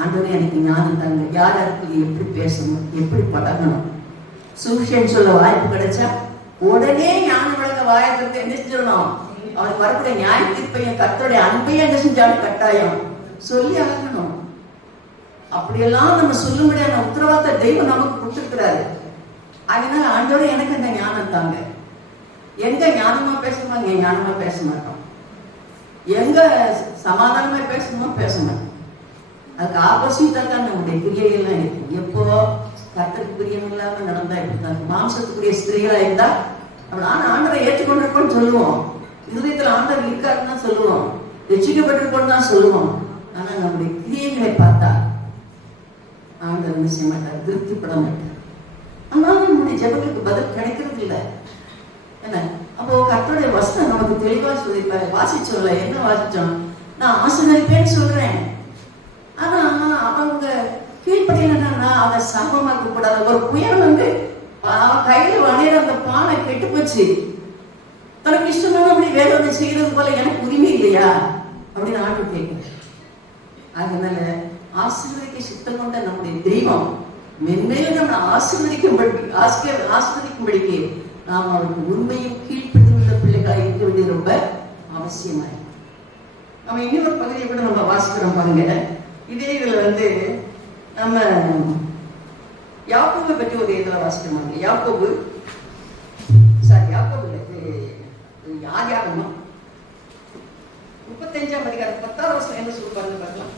ஆண்டவரே எனக்கு ஞானம் தங்க, யார் யாருக்கு எப்படி பேசணும், எப்படி பழகணும். சூஷன் சொல்ல வாய்ப்பு கிடைச்சா உடனே ஞானம் விளங்க வாயத்திற்கு என்ன செஞ்சிடணும்? அவனுக்கு வரக்கூடிய நியாய தீர்ப்பையும் கர்த்தருடைய அன்பையும் என்ன செஞ்சாலும் கட்டாயம் சொல்லி அழகணும். அப்படியெல்லாம் நம்ம சொல்லும்படியான உத்தரவாதத்தை தெய்வம் நமக்கு கொடுத்துருக்கிறாரு. அதனால ஆண்டவரே எனக்கு அந்த ஞானம் தாங்க. எங்க ஞானமா பேசணுமோ அங்க ஞானமா பேச மாட்டோம், எங்க சமாதானமா பேசணுமோ பேச மாட்டோம். அதுக்கு ஆப்போசிட்டா தான் நம்முடைய கிரியைகள்லாம் இருக்கும். எப்போ கர்த்தருக்கு பிரியம் இல்லாம நடந்தா இப்படித்தான். மாம்சத்துக்குரிய ஸ்திரீகளா இருந்தா ஆனா ஆண்டரை ஏற்றுக்கொண்டிருக்கோம்னு சொல்லுவோம், இருதயத்துல ஆண்டர் இருக்காருன்னு தான் சொல்லுவோம், ரட்சிக்கப்பட்டிருக்கோம்னு தான் சொல்லுவோம். ஆனா நம்முடைய கிரியைகளை பார்த்தா ஆண்டர் என்ன செய்ய மாட்டார், திருப்திப்பட மாட்டார். ஆனாலும் நம்முடைய ஜெபங்களுக்கு பதில் கிடைக்கிறது இல்லை. என்ன அப்போ கர்த்தருடைய வசனம் நமக்கு தெளிவா சொல்லிருப்பாரு. வாசிச்சோம்ல, என்ன வாசிச்சோம்? நான் ஆசீர்வதிப்பேன்னு சொல்றேன், ஆனா அவங்க கீழ்படியலன்னா அதை சமமாக்க கூடாது. ஒரு புயல் வந்து கையில வணையிற அந்த பானை கெட்டு போச்சு, தனக்கு இஷ்டமான அப்படி வேற ஒன்று செய்யறது போல எனக்கு உரிமை இல்லையா அப்படின்னு ஆண்டு கேட்கிறேன். அதனால ஆசீர்வதிக்க சித்தம் கொண்ட நம்முடைய தெய்வம் மென்மேலும் நம்ம ஆசீர்வதிக்கும்படிக்கு நாம் அவருக்கு உண்மையும் கீழ்ப்படிந்துள்ள பிள்ளைகளாக இருக்க வேண்டியது ரொம்ப அவசியமாய். நம்ம இன்னொரு பகுதியை கூட நம்ம வாசிக்கிறோம் பாருங்க. இதே இதுல வந்து நம்ம யாக்கோபை பற்றி ஒரு இதுல வாசிக்கிறோம். யாக்கோபு ஆதியாகமம் 35ஆம் அதிகாரம் 10ஆவது வசனம் என்ன சொல்லுவாங்க பார்க்கலாம்.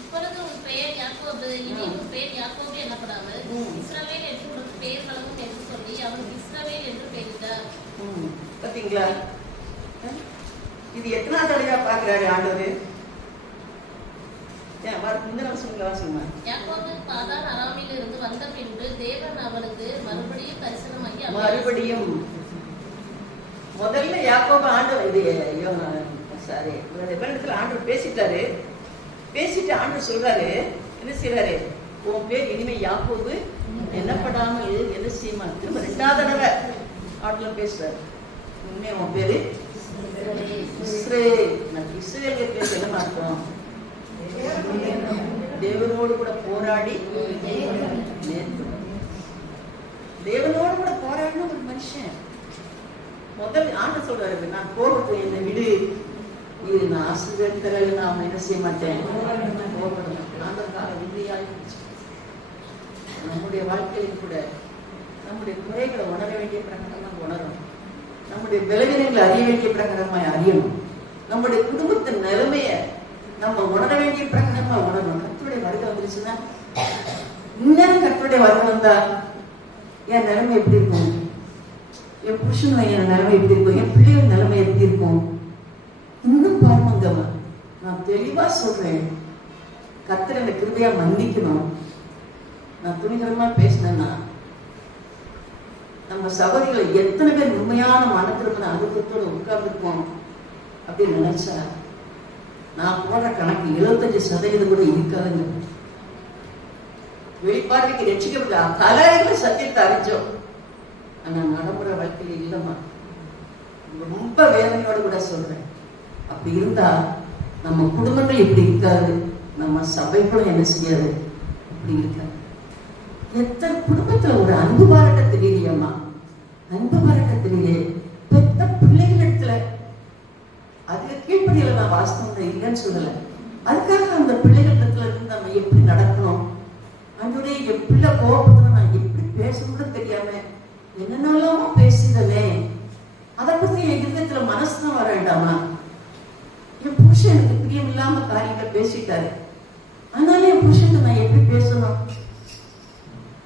இப்பொழுது உன் பெயர் யாக்கோபு, இனி உன் பெயர் யாக்கோபு எனப்படாமல் இஸ்ரவேல் என்று உனக்கு பெயர் வழங்கும் என்று சொல்லி அவனுக்கு இஸ்ரவேல் என்று பெயரிட்டார். பாத்தீங்களா? இது எத்தனாவது தடவையா பார்க்கிறாரு ஆண்டவர்? யாக்கோபு பாதான் அராமில் இருந்து வந்த பின்பு தேவன் அவனுக்கு மறுபடியும் தரிசனமாகி மறுபடியும் முதல்ல யாக்கோபு ஆண்டவர் ஆண்டவர் பேசிட்டாரு. பேசிட்டு ஆண்டவர் சொல்றாரு, என்ன செய்யறாரு? உன் பேர் இனிமே யாக்கோபு என்னப்படாமல் என்ன செய்யுமா? திரும்ப 2வது தடவை ஆண்டவர் பேசுறாரு. உண்மையா உன் பேரு இஸ்ரேல். இஸ்ரேல் பேர் என்ன அர்த்தம்? தேவனோடு கூட போராடி, தேவனோடு கூட போராடின ஒரு மனுஷன். முதல் ஆண்டு சொல்றாரு, நான் போகட்டும், என்னை விடு, இது நான் ஆசீர்வதித்தரவு நான் என்ன செய்ய மாட்டேன், போகப்பட மாட்டேன். அந்த காலம் உறுதியாகிடுச்சு. நம்முடைய வாழ்க்கையில் கூட நம்முடைய குறைகளை உணர வேண்டிய பிரகாரமாக உணரணும், நம்முடைய பலவீனங்களை அறிய வேண்டிய பிரகாரமாய் அறியணும், நம்முடைய குடும்பத்தின் நிலைமைய நம்ம உணர வேண்டிய பிரகாரமா உணரணும். கர்த்தருடைய வருகை வந்துருச்சுன்னா, இன்னும் கர்த்தருடைய வருகை வந்தா என் நிலைமை எப்படி இருக்கும், என் புருஷன் என் நிலைமை எப்படி இருக்கும், என் பிள்ளைகள் நிலைமை எப்படி இருக்கும்? இன்னும் பாருங்கம்மா, நான் தெளிவா சொல்றேன், கர்த்தர் எனக்கு கிருபையா மன்னிக்கணும். நான் துணிகரமா பேசினேன்னா நம்ம சகோதரிகளை எத்தனை பேர் உண்மையான மனத்திற்கு அனுபவத்தோடு உட்கார்ந்துருப்போம் அப்படின்னு நினைச்சா, நான் போடுற கணக்கு 75% கூட இருக்காதுங்க. வெளிப்பார்வைக்கு ரட்சிக்கப்பட்ட தலைவர்களை சத்தியத்தை அறிஞ்சோம், ஆனா நடைமுறை வாழ்க்கையில இல்லைம்மா. ரொம்ப வேதனையோடு கூட சொல்றேன். அப்படி இருந்தா நம்ம குடும்பங்கள் இப்படி இருக்காது, நம்ம சபைகளும் என்ன செய்யாது, அப்படி இருக்காது. எத்தனை குடும்பத்துல ஒரு அன்பு பாராட்ட தெரியலையம்மா, அன்பு பாராட்ட தெரியலையே. பெத்த பிள்ளைகளிடத்துல அதுக்கு கீழ்ப்படியில நான் வாஸ்தவம் இல்லைன்னு சொல்லல, அதுக்காக அந்த பிள்ளைகளிடத்துல இருந்து நம்ம எப்படி நடக்கணும், அன்றைய என் பிள்ளை கோபத்துல நான் எப்படி பேசணும்னு தெரியாம என்னென்னாலும் பேசிதனே, அதை பத்தி என் இதயத்துல மனசுதான் வர வேண்டாமா? என் புருஷன் எனக்கு பிரியம் இல்லாம காரியங்களை பேசிட்டாரு, அதனால என் புருஷன் நான் எப்படி பேசணும்?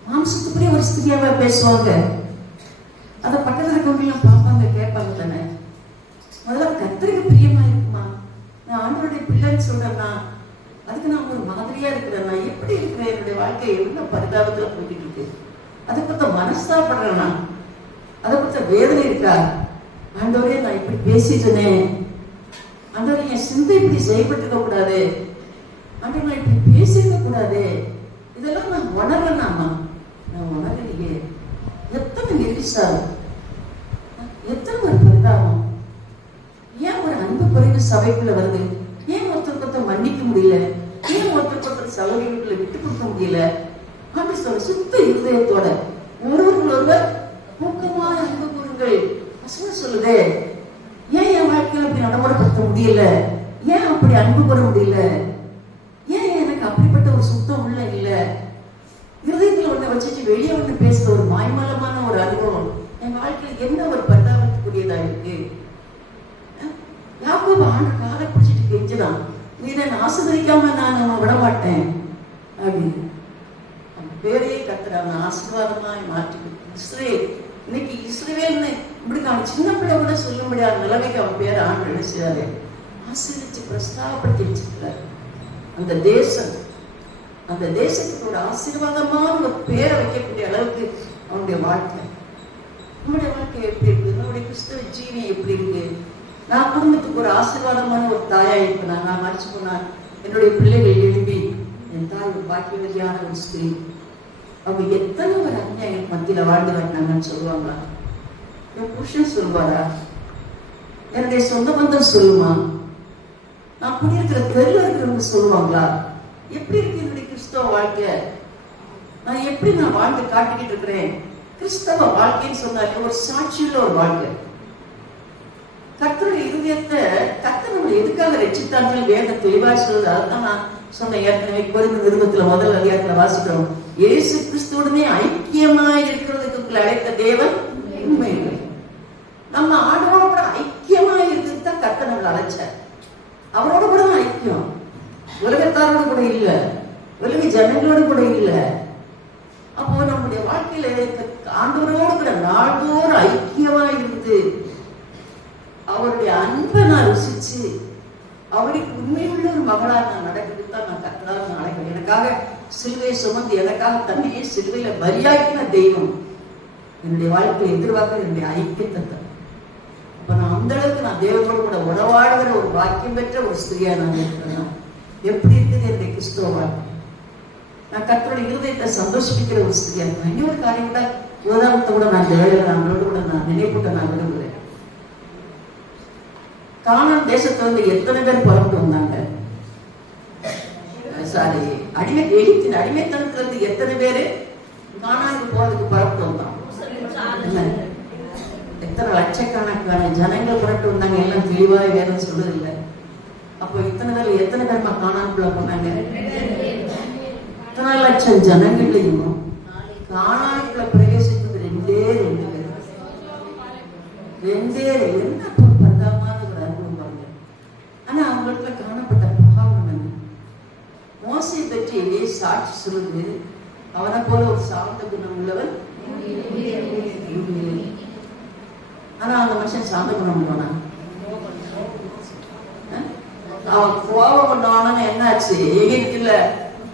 மாம்சத்துக்குரிய ஒரு ஸ்திரியாவா பேசுவாங்க. அதை பக்கத்துல இருக்கவங்கலாம் பார்ப்பாங்க, கேட்பாங்க தானே. முதல்ல கர்த்தருக்கு பிரியமா இருக்குமா? நான் ஆண்டவருடைய பிள்ளைன்னு சொல்றேன்னா அதுக்கு நான் ஒரு மாதிரியா இருக்கிறேன். நான் எப்படி இருக்கிறேன்? என்னுடைய வாழ்க்கை எவ்வளவு பரிதாபத்துல போய்கிட்டு இருக்கு. அதை பத்த மனஸ்தாப்படுறேன்னா, அதை பத்த வேதனை இருக்கா? ஆண்டவரே நான் இப்படி பேசிட்டேனே, ஆண்டவரே என் சிந்தை இப்படி செயல்பட்டுக்க கூடாது, ஆண்டவர் நான் இப்படி பேசிருக்க கூடாது, இதெல்லாம் நான் உணர்றேனாமா? நான் உணரலையே. எத்தனை நெரிசாலும், எத்தனை ஒரு பரிதாபம். ஏன் ஒரு அன்பு குறைவு சபைக்குள்ள வருது? ஏன் ஒருத்தருக்கு ஒருத்தர் மன்னிக்க முடியல? ஏன் ஒருத்தருக்கு ஒருத்தர் சகோதரிகளை விட்டு கொடுக்க முடியல? அப்படி சொல்ற சுத்த இருதயத்தோட ஒருவர்கள் ஒருவர் ஊக்கமான அன்பு கூறுங்கள் வசனம் சொல்லுதே. ஏன் என் வாழ்க்கையில அப்படி நடைமுறைப்படுத்த முடியல? ஏன் அப்படி அன்பு கூற முடியல? ஏன் எனக்கு அப்படிப்பட்ட ஒரு சுத்தம் உள்ள இல்ல? இருதயத்துல ஒண்ணு வச்சுட்டு வெளியே ஒண்ணு பேசுற ஒரு மாய்மலமான ஒரு அனுபவம் என் வாழ்க்கையில என்ன ஒரு பரிதாபத்துக்குரியதா இருக்கு. யாக்கோபு ஆண்டு காலை பிடிச்சிட்டு கெஞ்சினான், நீ என்ன ஆசீர்வதிக்காம நான் விட மாட்டேன் அப்படின்னு. அவன் பேரையே கத்துறான், ஆசீர்வாதமாய் மாற்றி இஸ்ரவேல். இன்னைக்கு இஸ்ரவேல்னு இப்படி நான் சின்ன பிள்ளை கூட சொல்ல முடியாத நிலைமைக்கு அவன் பேரை ஆண்டு நினைச்சாரு ஆசீர்வதிச்சு பிரஸ்தாபப்படுத்தி வச்சிருக்கிறார். அந்த தேசம், அந்த தேசத்துக்கு ஒரு ஆசீர்வாதமான ஒரு பேரை வைக்கக்கூடிய அளவுக்கு அவனுடைய வாழ்க்கை. நம்முடைய வாழ்க்கை எப்படி இருக்கு? நம்முடைய கிறிஸ்தவ ஜீவி எப்படி இருக்கு? நான் குடும்பத்துக்கு ஒரு ஆசீர்வாதமான ஒரு தாயா இருப்பேன். நான் மறைச்சு போனா என்னுடைய பிள்ளைகள் எழுப்பி என் தாய் ஒரு பாக்கியவதியான ஒரு ஸ்திரீ, அவங்க எத்தனை ஒரு அநியாயம் மத்தியில வாழ்ந்து காட்டினாங்கன்னு சொல்லுவாங்களா? என் புருஷன் சொல்லுவாரா? என்னுடைய சொந்த பந்தம் சொல்லுமா? நான் குடியிருக்கிற தெருல இருக்கிறவங்க சொல்லுவாங்களா? எப்படி இருக்கு என்னுடைய கிறிஸ்தவ வாழ்க்கை? நான் எப்படி நான் வாழ்ந்து காட்டிக்கிட்டு இருக்கிறேன்? கிறிஸ்தவ வாழ்க்கைன்னு சொன்னாலே ஒரு சாட்சியுள்ள ஒரு வாழ்க்கை. கர்த்தருடைய இருதயத்தை கர்த்தர் நம்மளை எதுக்காக ரட்சித்தார்கள் வேத தெளிவா சொல்லுது. அதுதான் நான் சொன்னேன் ஏற்கனவே. கொரிந்து நிருபத்துல முதல் அதிகாரத்துல வாசிக்கிறோம், இயேசு கிறிஸ்துவுடனே ஐக்கியமாய் இருக்கிறதுக்கு அழைத்த தேவன் உண்மை. நம்ம ஆண்டவரோட கூட ஐக்கியமாய் இருக்கிறது தான் கர்த்தர் நம்மளை அழைச்சார். அவரோட கூட தான் ஐக்கியம், உலகத்தாரோடு கூட இல்ல, உலக ஜனங்களோடு கூட இல்ல. அப்போ நம்முடைய வாழ்க்கையில ஆண்டவரோடு கூட நாள்தோறும் ஐக்கியமா இருந்து அவருடைய அன்பை நான் ருசிச்சு அவருக்கு உண்மையுள்ள ஒரு மகளாக நான் நடக்கிறதுக்கு தான் நான் கர்த்தராக நான் அழைக்கிறேன். எனக்காக சிலுவையை சுமந்து எனக்காக தன்னையே சிலுவையில பலியாக்கின தெய்வம் என்னுடைய வாழ்க்கையை எதிர்பார்க்க என்னுடைய ஐக்கியத்தை தான். அப்ப நான் அந்த அளவுக்கு நான் தேவனோடு கூட உணவாடுகிற ஒரு வாக்கியம் பெற்ற ஒரு ஸ்திரியா நான் இருக்கிறேன். எப்படி இருக்குது என்னுடைய கிறிஸ்தவ வாழ்க்கை? நான் கர்த்தருடைய இருதயத்தை சந்தோஷிக்கிற ஒரு ஸ்திரியா இருக்கேன். இன்னொரு காரியம் கூட உதாரணத்தை கூட நான் அவங்களோட கூட நான் நினைப்பூட்ட நான் விரும்புகிறேன். கானான் தேசத்துல இருந்து எத்தனை பேர் புறப்பட்டு வந்தாங்க? சாரி, எகிப்தின் அடிமைத்தனத்துல இருந்து எத்தனை பேரு கானானுக்கு போறதுக்கு புறப்பட்டு வந்தாங்க? எத்தனை லட்சக்கணக்கான ஜனங்கள் புறப்பட்டு வந்தாங்க. எல்லாம் தெளிவாக வேதம் சொல்றது இல்லை. அப்போ இத்தனை பேர் எத்தனை பேருமா கானானுக்குள்ள போனாங்க? இத்தனை லட்சம் ஜனங்களையும் கானானுக்குள்ள பிரவேசித்தது ரெண்டே பேர். என்ன பந்தாமான ஒரு அனுபவம் பாருங்க. ஆனா அவங்களுக்கு காணப்பட்ட பாவம் என்ன? மோசையை பற்றி சாட்சி சொல்லுது, அவனை போல ஒரு சாந்த குணம் உள்ளவன். ஆனா அந்த மனுஷன் சாந்த குணம் உள்ளவனா? அவன் கோபம் பண்ணவனு என்னாச்சு? எகிப்துல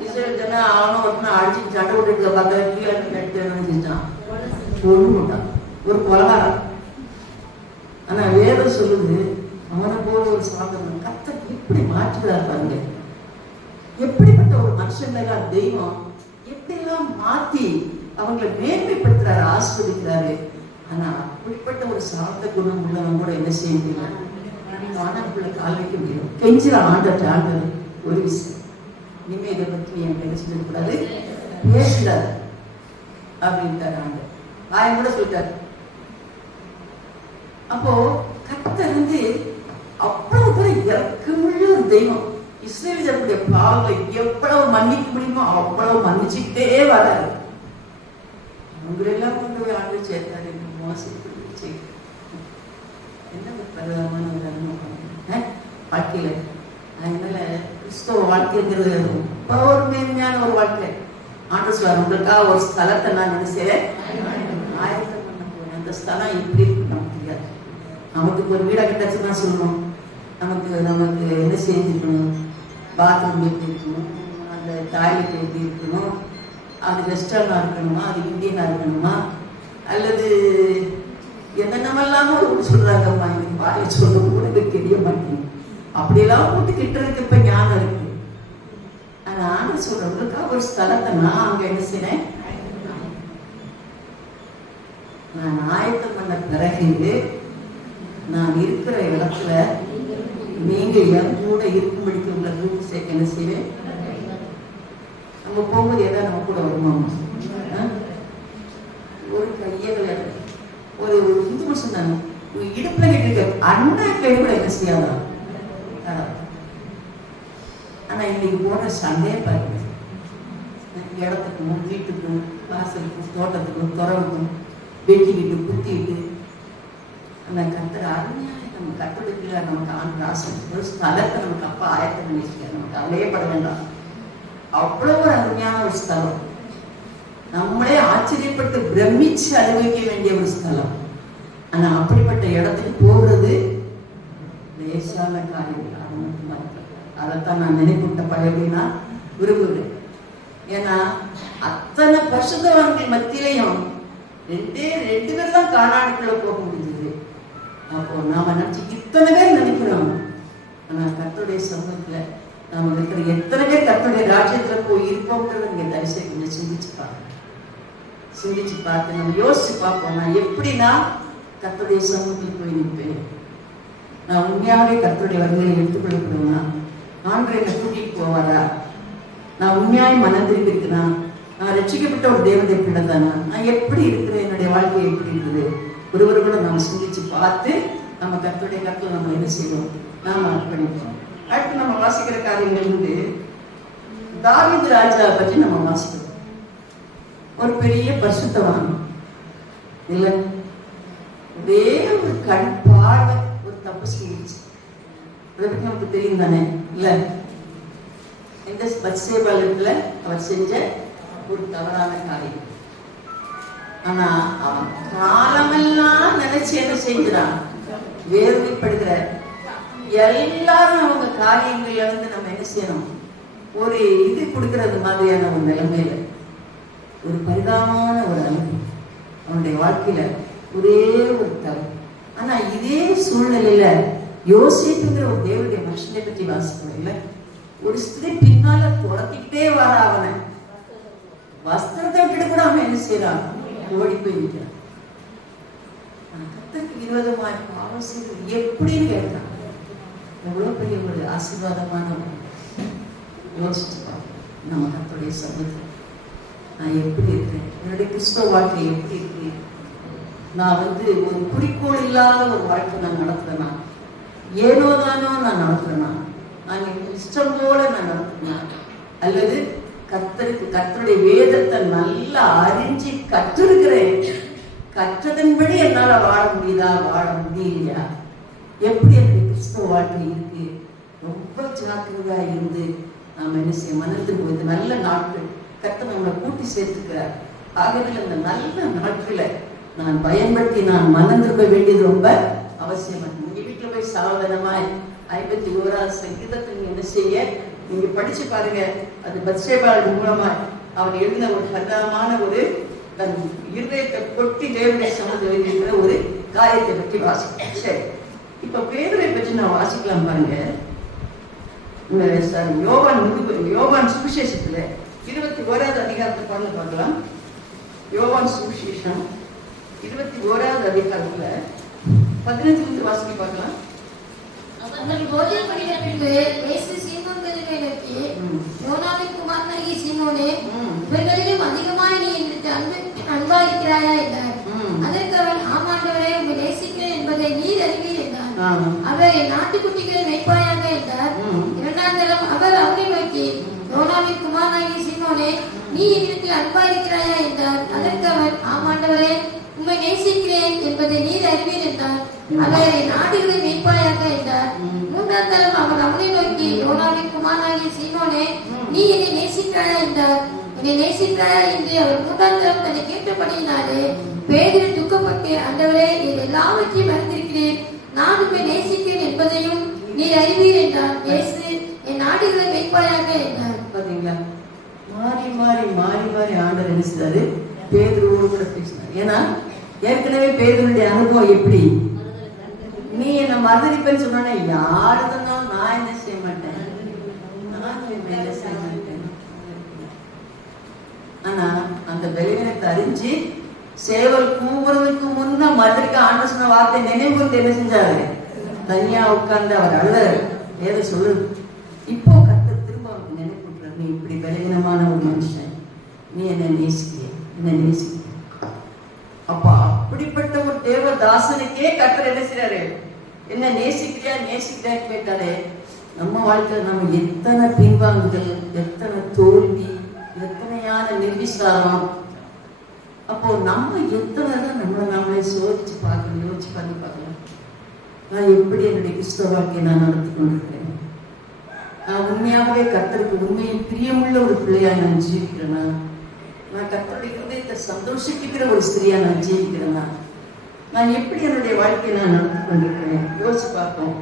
இஸ்ரேல் ஜன அவனும் ஒருத்தனை அடிச்சு சண்டை விட்டு பார்த்தான், பொண்ணு ஒரு கொலகாரம். ஆனா வேதம் சொல்லுது அவனை போல ஒரு சாந்தம். கர்த்தர் எப்படி மாற்றுகிறார் பாருங்க. எப்படிப்பட்ட ஒரு மனுஷன் தெய்வம் எப்படி எல்லாம் மாத்தி அவங்களை மேன்மைப்படுத்துறாரு, ஆஸ்வதிக்கிறாரு. ஆனா அப்படிப்பட்ட ஒரு சாந்த குணம் உள்ளவங்க கூட என்ன செய்ய முடியல? ஆனாக்குள்ள கால் வைக்க முடியும். கெஞ்சிற ஆண்டவர் ஒரு விஷயம், இனிமே இதை பத்தி என் என்ன சொல்லக்கூடாது, பேசிடாது அப்படின்ட்டார் ஆண்டு. ஆயம் கூட சொல்லிட்டாரு. அப்போ கர்த்தர் வந்து அவ்வளவு தூரம் இறக்கமுள்ள ஒரு தெய்வம். இஸ்ரேல் ஜனங்களுடைய பாவங்களை எவ்வளவு மன்னிக்க முடியுமோ அவ்வளவு மன்னிச்சுக்கிட்டே வராரு. அவங்களெல்லாம் கொண்டு போய் ஆண்டு சேர்த்தாரு. மோசடி என்ன பரிதாபமான ஒரு அனுபவம் வாழ்க்கையில. அதனால கிறிஸ்தவ வாழ்க்கைங்கிறது ஒரு மேன்மையான ஒரு வாழ்க்கை. ஆண்டு சொல்றாரு, உங்களுக்காக ஒரு ஸ்தலத்தை நான் நினைச்சேன் ஆயத்தம் பண்ண போறேன். அந்த ஸ்தலம் எப்படி இருக்கு நமக்கு தெரியாது. நமக்கு ஒரு வீடை கட்டாச்சுன்னா சொல்லணும், நமக்கு என்ன செஞ்சிருக்கணும், பாத்ரூம் எப்படி இருக்கணும், அந்த டாய்லெட் எப்படி இருக்கணும், அது வெஸ்டர்னா இருக்கணுமா, அது இந்தியனா இருக்கணுமா, அல்லது என்னென்னமெல்லாமோ சொல்றாங்கம்மா, எனக்கு வாயை சொல்ல கூட தெரிய மாட்டேங்குது. அப்படியெல்லாம் போட்டு கிட்டுறதுக்கு இப்ப ஞானம் இருக்கு. ஆனா ஆண்டு சொல்றவங்களுக்காக ஒரு ஸ்தலத்தை நான் அங்க என்ன செய்றேன், நான் ஆயத்தம் பண்ண பிறகு நான் இருக்கிற இடத்துல நீங்க என் கூட இருக்கும்படிக்கு உங்களை கூட்டு சேர்க்க என்ன செய்வேன். நம்ம போகும்போது ஏதாவது நம்ம கூட வருமாமா, ஒரு கையகளை ஒரு இந்து மனுஷன் தானே இடுப்புல கேட்டு அண்ணா கை கூட என்ன செய்யாதா. ஆனா இன்னைக்கு போன சண்டையே பாருங்க, இடத்துக்கும் வீட்டுக்கும் வாசலுக்கும் தோட்டத்துக்கும் துறவுக்கும் வெட்டிக்கிட்டு குத்திக்கிட்டு அந்த கத்துற அருமையாக நம்ம கத்துடுக்கல. நமக்கு ஆண்டு ஆசை ஒரு ஸ்தலத்தை நமக்கு அப்பா ஆயத்தம் பண்ணிருக்க, நமக்கு அவளையப்பட வேண்டாம். அவ்வளவு ஒரு அருமையான ஒரு ஸ்தலம், நம்மளே ஆச்சரியப்பட்டு பிரமிச்சு அனுபவிக்க வேண்டிய ஒரு ஸ்தலம். ஆனா அப்படிப்பட்ட இடத்துக்கு போகிறது லேசான காரியம். அதைத்தான் நான் நினைப்புட்ட பழகினா விரும்புகிறேன். ஏன்னா அத்தனை பரிசுத்தவான்கள் மத்தியிலையும் ரெண்டு பேர் தான் கானானுக்குள்ள போக முடிஞ்சது. அப்போ நாம நினைச்சு இத்தனை பேர் நினைக்கிறோம், ஆனா கர்த்தருடைய சமூகத்துல நாம இருக்கிற எத்தனை பேர் கர்த்தருடைய ராஜ்யத்துல போய் இருப்போம்ன்றத நீங்க தரிசை கொஞ்சம் சிந்திச்சு பார்த்து நம்ம யோசிச்சு பார்ப்போம். நான் எப்படின்னா கர்த்தருடைய சமூகத்தில் போய் நிற்பேன், நான் உண்மையாவே கர்த்தருடைய வருகையை எடுத்துக்கொள்ளப்படுவேனா, ஆண்டவரை என்னை கூட்டிட்டு போவாரா, நான் உண்மையாய் மனம் திரும்பி இருக்கிறேனா, நான் ரட்சிக்கப்பட்ட ஒரு தேவதை பிள்ளை தானா, நான் எப்படி இருக்கிறேன், என்னுடைய வாழ்க்கை எப்படி இருக்குது, ஒருவரை கூட நம்ம சிந்திச்சு பார்த்து நம்ம கர்த்தருடைய கருத்துல நம்ம என்ன செய்வோம், நாம அர்ப்பணிப்போம். அடுத்து நம்ம வாசிக்கிற காரியங்கள் வந்து தாவீது ராஜா பற்றி நம்ம வாசிக்கிறோம். ஒரு பெரிய பரிசுத்தவான் இல்லை, ஒரே ஒரு கண் பார்வை ஒரு தப்பு செஞ்சிச்சு. அதை பற்றி நமக்கு தெரியும் தானே இல்ல, இந்த பத்சேபாலத்துல அவர் செஞ்ச ஒரு தவறான காரியம். ஆனா அவன் காலமெல்லாம் நினைச்சு என்ன செஞ்சான், வேதனைப்படுகிற எல்லாரும் அவங்க காரியங்கள்ல வந்து நம்ம என்ன செய்யணும், ஒரு இது கொடுக்கறது மாதிரியான ஒரு நிலைமையில ஒரு பரிதாபமான ஒரு அனுபவம் அவனுடைய வாழ்க்கையில ஒரே ஒரு தவறு. ஆனா இதே சூழ்நிலையில யோசிப்புங்கிற ஒரு தேவனுடைய மனுஷனை பற்றி வாசிக்கணும் இல்ல, ஒரு ஸ்திரீ பின்னால துரத்திக்கிட்டே வர அவனை வஸ்திரத்தை விட்டுட்டு கூட அவன் என்ன செய்யறான், ஓடி போய் நிற்கிறான். கர்த்தருக்கு விரோதமாய் பாவம் செய்வது எப்படின்னு கேட்கிறான். எவ்வளவு பெரிய ஒரு ஆசீர்வாதமான யோசிச்சு நம்ம கர்த்தருடைய சமூகத்தில் நான் எப்படி இருக்கிறேன், என்னுடைய கிறிஸ்தவ வாழ்க்கை எப்படி இருக்கு, நான் வந்து ஒரு குறிக்கோள் இல்லாத ஒரு வாழ்க்கை நான் நடத்துறேனா, ஏனோதானோ நான் நடத்துறேனா, நான் எனக்கு இஷ்டம் போல நான் நடத்துறேனா, அல்லது கர்த்தருடைய வேதத்தை நல்லா அறிஞ்சு கற்றிருக்கிறேன், கற்றதன்படி என்னால வாழ முடியுதா வாழ முடியலையா, எப்படி என்னுடைய கிறிஸ்தவ வாழ்க்கை இருக்கு. ரொம்ப ஜாக்கிரதா இருந்து நாம் என்ன செய்ய மனதில் போது நல்ல நாட்கள் கர்த்தர் நம்மளை கூட்டி சேர்த்துக்கிறார். ஆகவே அந்த நல்ல நாட்களை நான் பயன்படுத்தி நான் மனந்திருக்க வேண்டியது ரொம்ப அவசியம். நீங்க வீட்டுல போய் சாவதானமாய் 51வது சங்கீதத்தை நீங்க என்ன செய்ய, நீங்க படிச்சு பாருங்க. அது பத்சேபாள் மூலமா அவர் எழுதின ஒரு கர்த்தமான ஒரு தன் இருதயத்தை கொட்டி தேவனுடைய சமூகத்தில் எழுதியிருக்கிற ஒரு காரியத்தை பற்றி வாசிக்கிறேன். சரி, இப்ப பேதுரை பற்றி நான் வாசிக்கலாம் பாருங்க. யோவான் சுவிசேஷத்துல 21வது அதிகாரத்தை பார்க்கலாம். யோவான் சுவிசேஷம் 21வது அதிகாரத்துல 15 வாசிக்க பார்க்கலாம். அவர்கள் போஜனம் பண்ணின பின்பு இயேசு சீமோன் பேதுருவை நோக்கி, யோனாவின் குமாரனாகிய சீமோனே, இவர்களிலும் அதிகமாய் நீ என்னிடத்தில் அன்பாயிருக்கிறாயா என்றார். அதற்கு அவன், ஆம் ஆண்டவரே, உம்மை நேசிக்கிறேன் என்பதை நீர் அறிவீர் என்றார். அவர், என் நாட்டுக்குட்டிகளை மேய்ப்பாயாக என்றார். 2ஆம் தரம் அவர் அவரை நோக்கி, யோனாவின் குமாரனாகிய சீமோனே, நீ என்னிடத்தில் அன்பாயிருக்கிறாயா என்றார். அதற்கு அவன், ஆம் ஆண்டவரே, உம்மை நேசிக்கிறேன் என்பதை நீர் அறிவீர் என்றார். அவர் என் ஆடுகளை மேய்ப்பாயாக என்றார். ம். மூன்றாம் தரம் அவர் அவனை நோக்கி, யோனாவின் குமாரனாகிய சீமோனே, நீ என்னை நேசிக்கிறாயா என்றார். என்னை நேசிக்கிறாயா என்று அவர் மூன்றாம் தரம் தன்னை கேட்டபடியினாலே பேதுரு துக்கப்பட்டு, ஆண்டவரே, நீர் எல்லாவற்றையும் அறிந்திருக்கிறீர், நான் உம்மை நேசிக்கிறேன் என்பதையும் நீர் அறிவீர் என்றார். இயேசு, என் ஆடுகளை மேய்ப்பாயாக என்றார். பாத்தீங்களா? மாறி மாறி மாறி மாறி ஆண்டவர் என்ன செய்தாரு? பேதுருவோடு கூட பேசினார். ஏன்னா ஏற்கனவே பேதுருடைய அனுபவம் எப்படி? நீ என்ன மறுதளிப்பேன்னு சொன்னோன்னே யாரு சொன்னாலும் நான் என்ன செய்ய மாட்டேன், நான் என்ன செய்ய மாட்டேன். ஆனா அந்த பலவீனத்தை அறிஞ்சு சேவல் கூவுறதுக்கு முன்ன மறுதளிக்க ஆண்டவர் சொன்ன வார்த்தை நினைவுக்கு என்ன செஞ்சாரு? தனியா உட்கார்ந்து அவர் அழுதாரு. ஏதோ சொல்லுது. இப்போ கர்த்தர் திரும்ப அவருக்கு நினைப்பூட்டுறாரு, நீ இப்படி பலவீனமான ஒரு மனுஷன், நீ என்ன நேசிக்கிறிய, என்ன நேசிக்கிற. அப்ப அப்படிப்பட்ட ஒரு தேவதாசனுக்கே கர்த்தர் என்ன செய்றாரு? என்ன நேசிக்கிறியா நேசிக்கிறான்னு கேட்டாரு. நம்ம வாழ்க்கையில நம்ம எத்தனை பின்வாங்குதல், எத்தனை தோல்வி, எத்தனையான நிர்விசாரம். அப்போ நம்ம எத்தனை தான் நம்மளை நாமளே சோதிச்சு பார்க்கணும், யோசிச்சு பண்ணி பார்க்கலாம். நான் எப்படி என்னுடைய கிறிஸ்தவ வாழ்க்கையை நான் நடத்தி கொண்டிருக்கிறேன்? நான் உண்மையாகவே கர்த்தருக்கு உண்மையில் பிரியமுள்ள ஒரு பிள்ளையா நான் ஜீவிக்கிறேனா? நான் கர்த்தருடைய இருதயத்தை சந்தோஷிக்கிற ஒரு ஸ்திரியா நான் ஜீவிக்கிறேனா? நான் எப்படி என்னுடைய வாழ்க்கையை நான் நடத்தி கொண்டிருக்கிறேன்? யோசிச்சு பார்ப்போம்.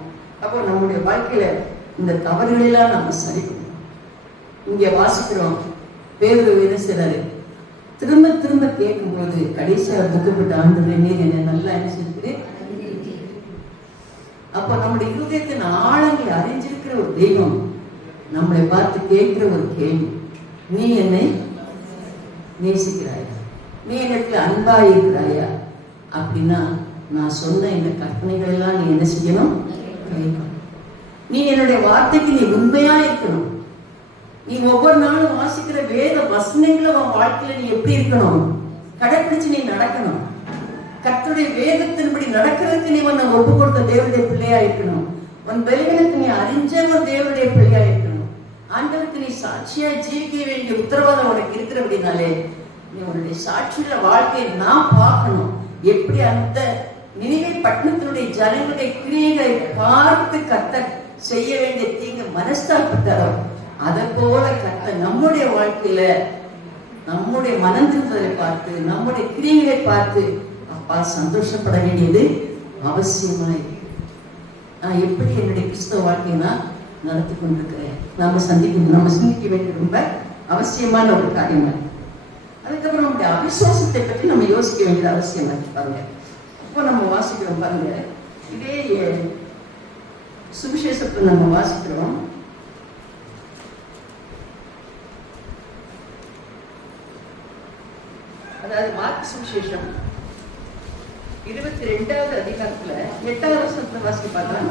அப்போ நம்முடைய வாழ்க்கையில இந்த தவறுகளெல்லாம் நம்ம சரி பண்ணணும். இங்க வாசிக்கிறோம், பேதுரு என்ன செய்றாரு? திரும்ப திரும்ப கேட்கும்போது கடைசியாக துக்கப்பட்ட ஆண்டவரே, நீர் என்னை நல்லா என்ன செஞ்சுக்கிறேன். அப்ப நம்முடைய இருதயத்தின் ஆழங்களை அறிஞ்சிருக்கிற ஒரு தெய்வம் நம்மளை பார்த்து கேட்கிற ஒரு கேள்வி, நீ என்னை நேசிக்கிறாயா? நீ எனக்கு அன்பா இருக்கிறாயா? அப்படின்னா நான் சொன்ன இந்த கற்பனைகள் எல்லாம் நீ என்ன செய்யணும்? நீ என்னுடைய வார்த்தைக்கு நீ உண்மையா இருக்கணும். நீ ஒவ்வொரு நாளும் வாசிக்கிற வேத வசனங்களை உன் வாழ்க்கையில நீ எப்படி இருக்கணும்? கடைபிடிச்சு நீ நடக்கணும். கர்த்தருடைய வேதத்தின்படி நடக்கிறதுக்கு நீ உன்னை ஒப்பு கொடுத்த தேவனுடைய பிள்ளையா இருக்கணும். உன் பலவீனத்தை நீ அறிஞ்ச ஒரு தேவனுடைய பிள்ளையா இருக்கணும். ஆண்டவருக்கு நீ சாட்சியா ஜீவிக்க வேண்டிய உத்தரவாதம் உனக்கு இருக்கிற அப்படின்னாலே நீ உன்னுடைய சாட்சியுள்ள வாழ்க்கையை நான் பார்க்கணும். எப்படி அந்த நினைவை பட்டணத்தினுடைய ஜனங்களுடைய கிரியைகளை பார்த்து கர்த்தர் செய்ய வேண்டிய தீங்கு மனஸ்தாபப்பட்டாரோ அதை போல கர்த்தர் நம்முடைய வாழ்க்கையில நம்முடைய மனம் திரும்புதலை பார்த்து நம்முடைய கிரியைகளை பார்த்து அப்பா சந்தோஷப்பட வேண்டியது அவசியமாய். நான் எப்படி என்னுடைய கிறிஸ்தவ வாழ்க்கையை நான் நடத்தி கொண்டிருக்கிறேன்? நம்ம சிந்திக்க வேண்டிய ரொம்ப அவசியமான ஒரு காரியமா. அதுக்கப்புறம் நம்முடைய அவிசுவாசத்தை பற்றி நம்ம யோசிக்க வேண்டியது அவசியமா பாருங்க. இப்போ நம்ம வாசிக்கிறோம் பாருங்க, இதே சுவிசேஷத்தை நம்ம வாசிக்கிறோம். அதாவது மார்க் சுவிசேஷம் 22வது அதிகாரத்துல 8வது வசனத்தை வாசிக்க பார்க்கலாம்.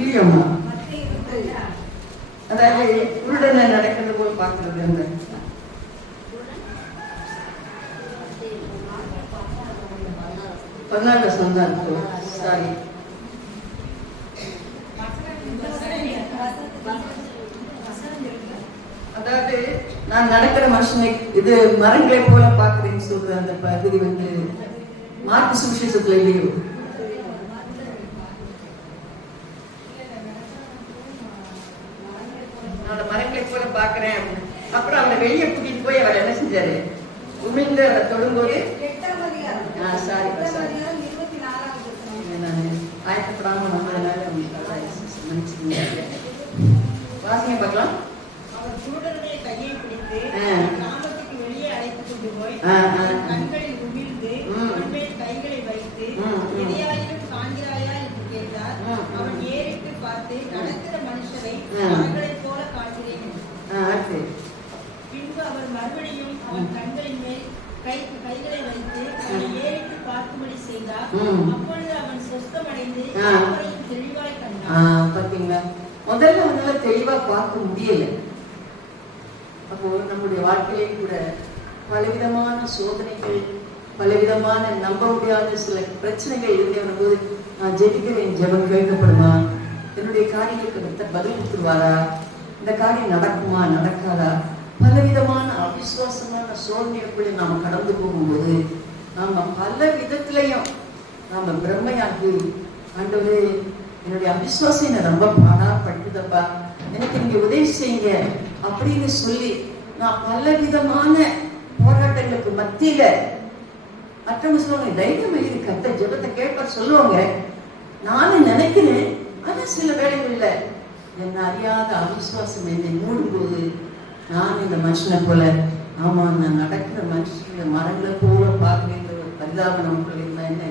இல்லையம்மா, அதாவது உருடனை நடக்கிறது போல் பார்க்கிறது. அந்த 14வது வசனம் தான் இருக்கும். சாரி, அதாவது நான் நடக்கிற மனுஷனை இது மரங்களை போல பார்க்கிறேன்னு சொல்ற அந்த பகுதி வந்து மார்க் சுவிசேஷத்துல இல்லையோ? நான் மரங்களை போல பார்க்கிறேன் அப்படின்னு. அப்புறம் அவனை வெளியே கூட்டிட்டு போய் அவர் என்ன செஞ்சாரு? உமிழ்ந்து அவரை தொடும்போது சாரி நான் ஆயத்தப்படாம நம்மளால வாசிங்க பார்க்கலாம். அவர் சூடருடைய கையை பிடித்து கிராமத்துக்கு வெளியே அழைத்துக் கொண்டு போய் கண்களில் உமிழ்ந்து அவன்மேல் கைகளை வைத்து எதையாயிலும் காண்கிறாயா என்று கேட்டார். அவன் ஏறிட்டு பார்த்து நடக்கிற மனுஷரை மரங்களைப் போல காண்கிறேன் என்று. பின்பு அவர் மறுபடியும் அவன் கண்களின் மேல் கைகளை வைத்து அவனை ஏறிட்டு பார்க்கும்படி செய்தார். அப்பொழுது அவன் சொஸ்தமடைந்து அவரையும் தெளிவாய் கண்டான். பாத்தீங்களா, முதல்ல அவனால தெளிவா பார்க்க முடியல. அப்போ நம்முடைய வாழ்க்கையிலேயும் கூட பலவிதமான சோதனைகள், பலவிதமான நம்ப முடியாத சில பிரச்சனைகள் இருந்தே போது நான் ஜெபிக்கிறேன், ஜெபம் கேட்கப்படுமா, என்னுடைய காரியங்களுக்கு பதில் கொடுத்துருவாரா, இந்த காரியம் நடக்குமா நடக்காதா, பலவிதமான அவிசுவாசமான சோதனைக்குள்ளே நாம் கடந்து போகும்போது நாம பல விதத்திலையும் நாம பிரம்மையாகி, ஆண்டவரே என்னுடைய அவிசுவாசம் என்ன ரொம்ப பாடாப்படுத்துதப்பா, எனக்கு நீங்க உதவி செய்யுங்க அப்படின்னு சொல்லி நான் பல விதமான போராட்டங்களுக்கு மத்தியில மற்றவங்க சொல்லுவாங்க தைரியமா இரு, கர்த்தர் ஜெபத்தை கேட்பார் சொல்லுவாங்க. நானும் நினைக்கிறேன். ஆனா சில வேளைகள்ல என்ன அறியாத அவிசுவாசம் என்னை மூடும்போது நான் இந்த மனுஷனை போல, ஆமா நான் நடக்கிற மனுஷங்க மரங்களை போல பார்க்கின்ற ஒரு பரிதாபம் நமக்குள்ள இருந்தா என்ன.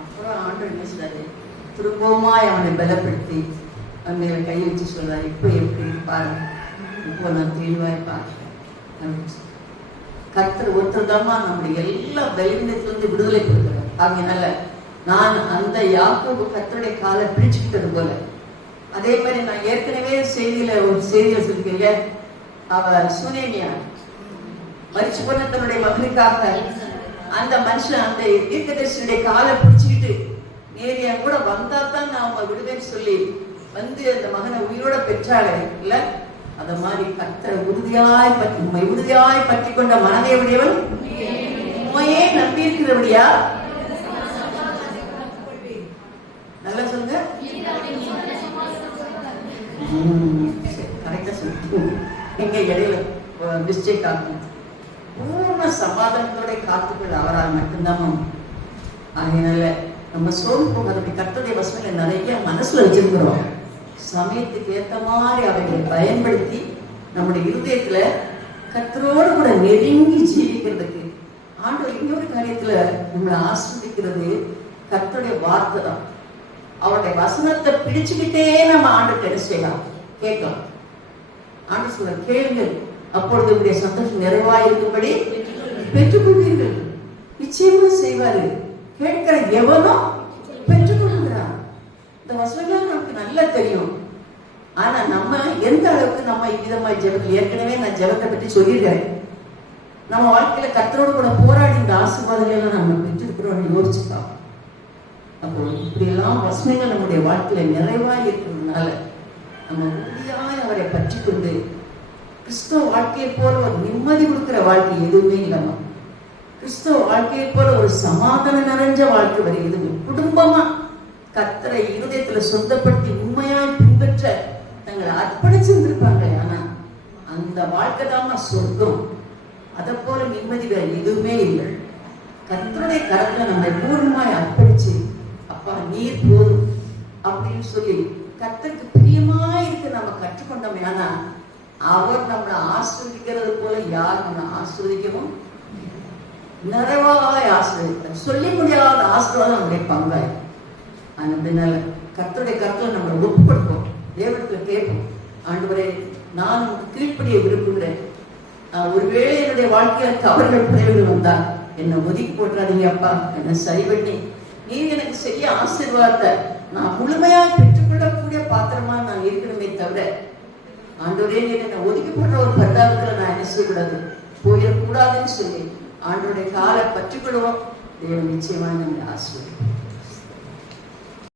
அப்புறம் ஆண்டவர் என்ன சொல்றாரு, திரும்பவுமாய் அவனை பலப்படுத்தி அவன் மேல கை வச்சு சொல்றாரு, இப்போ எப்படி பாரு, இப்போ நான் தெளிவாய் பார்க்கிறேன். கர்த்தர் ஒருத்தர் தாமா நம்முடைய எல்லா பலவீனத்திலிருந்து விடுதலை கொடுக்கிறார். ஆகையினால நான் அந்த யாக்கோபு கர்த்தருடைய காலை பிடிச்சுக்கிட்டது போல, அதே மாதிரி நான் ஏற்கனவே ஒரு செய்தியில சொல்லிருக்கேன், அவ சுனேமியா மரிச்சு போன தன்னுடைய மகனுக்காக அந்த மனுஷன் அந்த தீர்க்கதரிசியுடைய காலை பிடிச்சுக்கிட்டு நேரியா கூட வந்தா தான் நான் அவங்க விடுவேன்னு சொல்லி வந்து அந்த மகனை உயிரோட பெற்றாளே இல்ல, அத மாதிரி கர்த்தரை உறுதியாய் பற்றி கொண்ட மனதை உடையவன் உண்மையே நம்பி இருக்கிறபடியா. நல்லா சொல்லுங்க. கரெக்டா சொல்லுங்க. எங்க இடையில மிஸ்டேக் ஆகும். பூர்ண சமாதானத்தோட காத்துக்கள் அவரால் மட்டும்தான். அதனால நம்ம சோர்ந்து போகாத கர்த்தருடைய வசனங்களை நிறைய மனசுல வச்சிருக்கிறோம். சமயத்துக்கு ஏற்ற மாதிரி அவைகளை பயன்படுத்தி நம்முடைய இருதயத்துல கர்த்தரோடு கூட நெருங்கி ஜீவிக்கிறதுக்கு ஆண்டவர் இன்னொரு காரியத்துல நம்மளை ஆஸ்வதிக்கிறது கர்த்தருடைய வார்த்தை தான். அவருடைய வசனத்தை பிடிச்சுக்கிட்டே நம்ம ஆண்டு என்ன செய்யலாம், கேட்கலாம். ஆண்டு சொல்ல கேளுங்கள், அப்பொழுது உங்களுடைய சந்தோஷம் நிறைவாயிருக்கும்படி பெற்றுக்கொள்வீர்கள். நிச்சயமா செய்வாரு. கேட்கிற எவனும் பெற்றுக்கொள்கிறான். இந்த வசனங்கள் நமக்கு நல்லா தெரியும். ஆனா நம்ம எந்த அளவுக்கு நம்ம இவ்விதமாய் ஜெபத்தில், ஏற்கனவே நான் ஜெபத்தை பற்றி சொல்லியிருக்கிறேன், நம்ம வாழ்க்கையில கர்த்தரோடு கூட போராடி இந்த ஆசீர்வாதங்கள் எல்லாம் நம்ம பெற்றிருக்கிறோம் யோசிச்சுக்கலாம். அப்போ இப்படி எல்லாம் வசனங்கள் நம்முடைய வாழ்க்கையில நிறைவாய் இருக்கிறதுனால நம்ம உறுதியாய் அவரை பற்றி கொண்டு கிறிஸ்தவ வாழ்க்கையை போல ஒரு நிம்மதி கொடுக்கிற வாழ்க்கை எதுவுமே இல்லாம, கிறிஸ்தவ வாழ்க்கையை போல ஒரு சமாதானம் நிறைஞ்ச வாழ்க்கை வரை எதுவுமே, குடும்பமா கர்த்தரை இருதயத்துல சொந்தப்படுத்தி உண்மையாய் பின்பற்ற தங்களை அர்ப்பணிச்சிருந்திருப்பாங்க. ஆனா அந்த வாழ்க்கை தான் சொர்க்கம். அதை போல நிம்மதி வேற எதுவுமே இல்லை. கர்த்தருடைய கரத்துல நம்ம பூர்ணமாய் அர்ப்பணிச்சு, அப்பா நீர் போதும் அப்படின்னு சொல்லி கர்த்தருக்கு பிரியமாய் இருக்கு நம்ம கற்றுக்கொண்டோமே. ஆனா அவர் நம்மளை ஆஸ்வதிக்கிறது போல யார் நம்மளை ஆஸ்வதிக்கவும் நிறைவாய் ஆசிர்வதிக்கிறார். சொல்லி முடியாத ஆசீர்வாதம் நம்முடைய பங்காய். அதனால கர்த்தருடைய கருத்துல நம்ம ஒப்புக்கொடுப்போம், தேவனத்துல கேட்போம், ஆண்டவரே நான் கீழ்ப்படிய விரும்புகிறேன். ஒருவேளை என்னுடைய வாழ்க்கையில தவறுகள் குறைவுகள் வந்தா என்னை ஒதுக்கி போட்டுறாதீங்க அப்பா, என்னை சரி பண்ணி நீங்க எனக்கு செய்ய ஆசீர்வாதத்தை நான் முழுமையாக பெற்றுக்கொள்ளக்கூடிய பாத்திரமா நான் இருக்கணுமே தவிர, ஆண்டவரே நீங்க என்னை ஒதுக்கி போடுற ஒரு பரிதாபத்துல நான் என்ன செய்யக்கூடாது, போயிடக்கூடாதுன்னு சொல்லி ஆண்டவருடைய காலை பற்றிக்கொள்வோம். தேவன் நிச்சயமாக நம்மை ஆசீர்வதிப்பார்.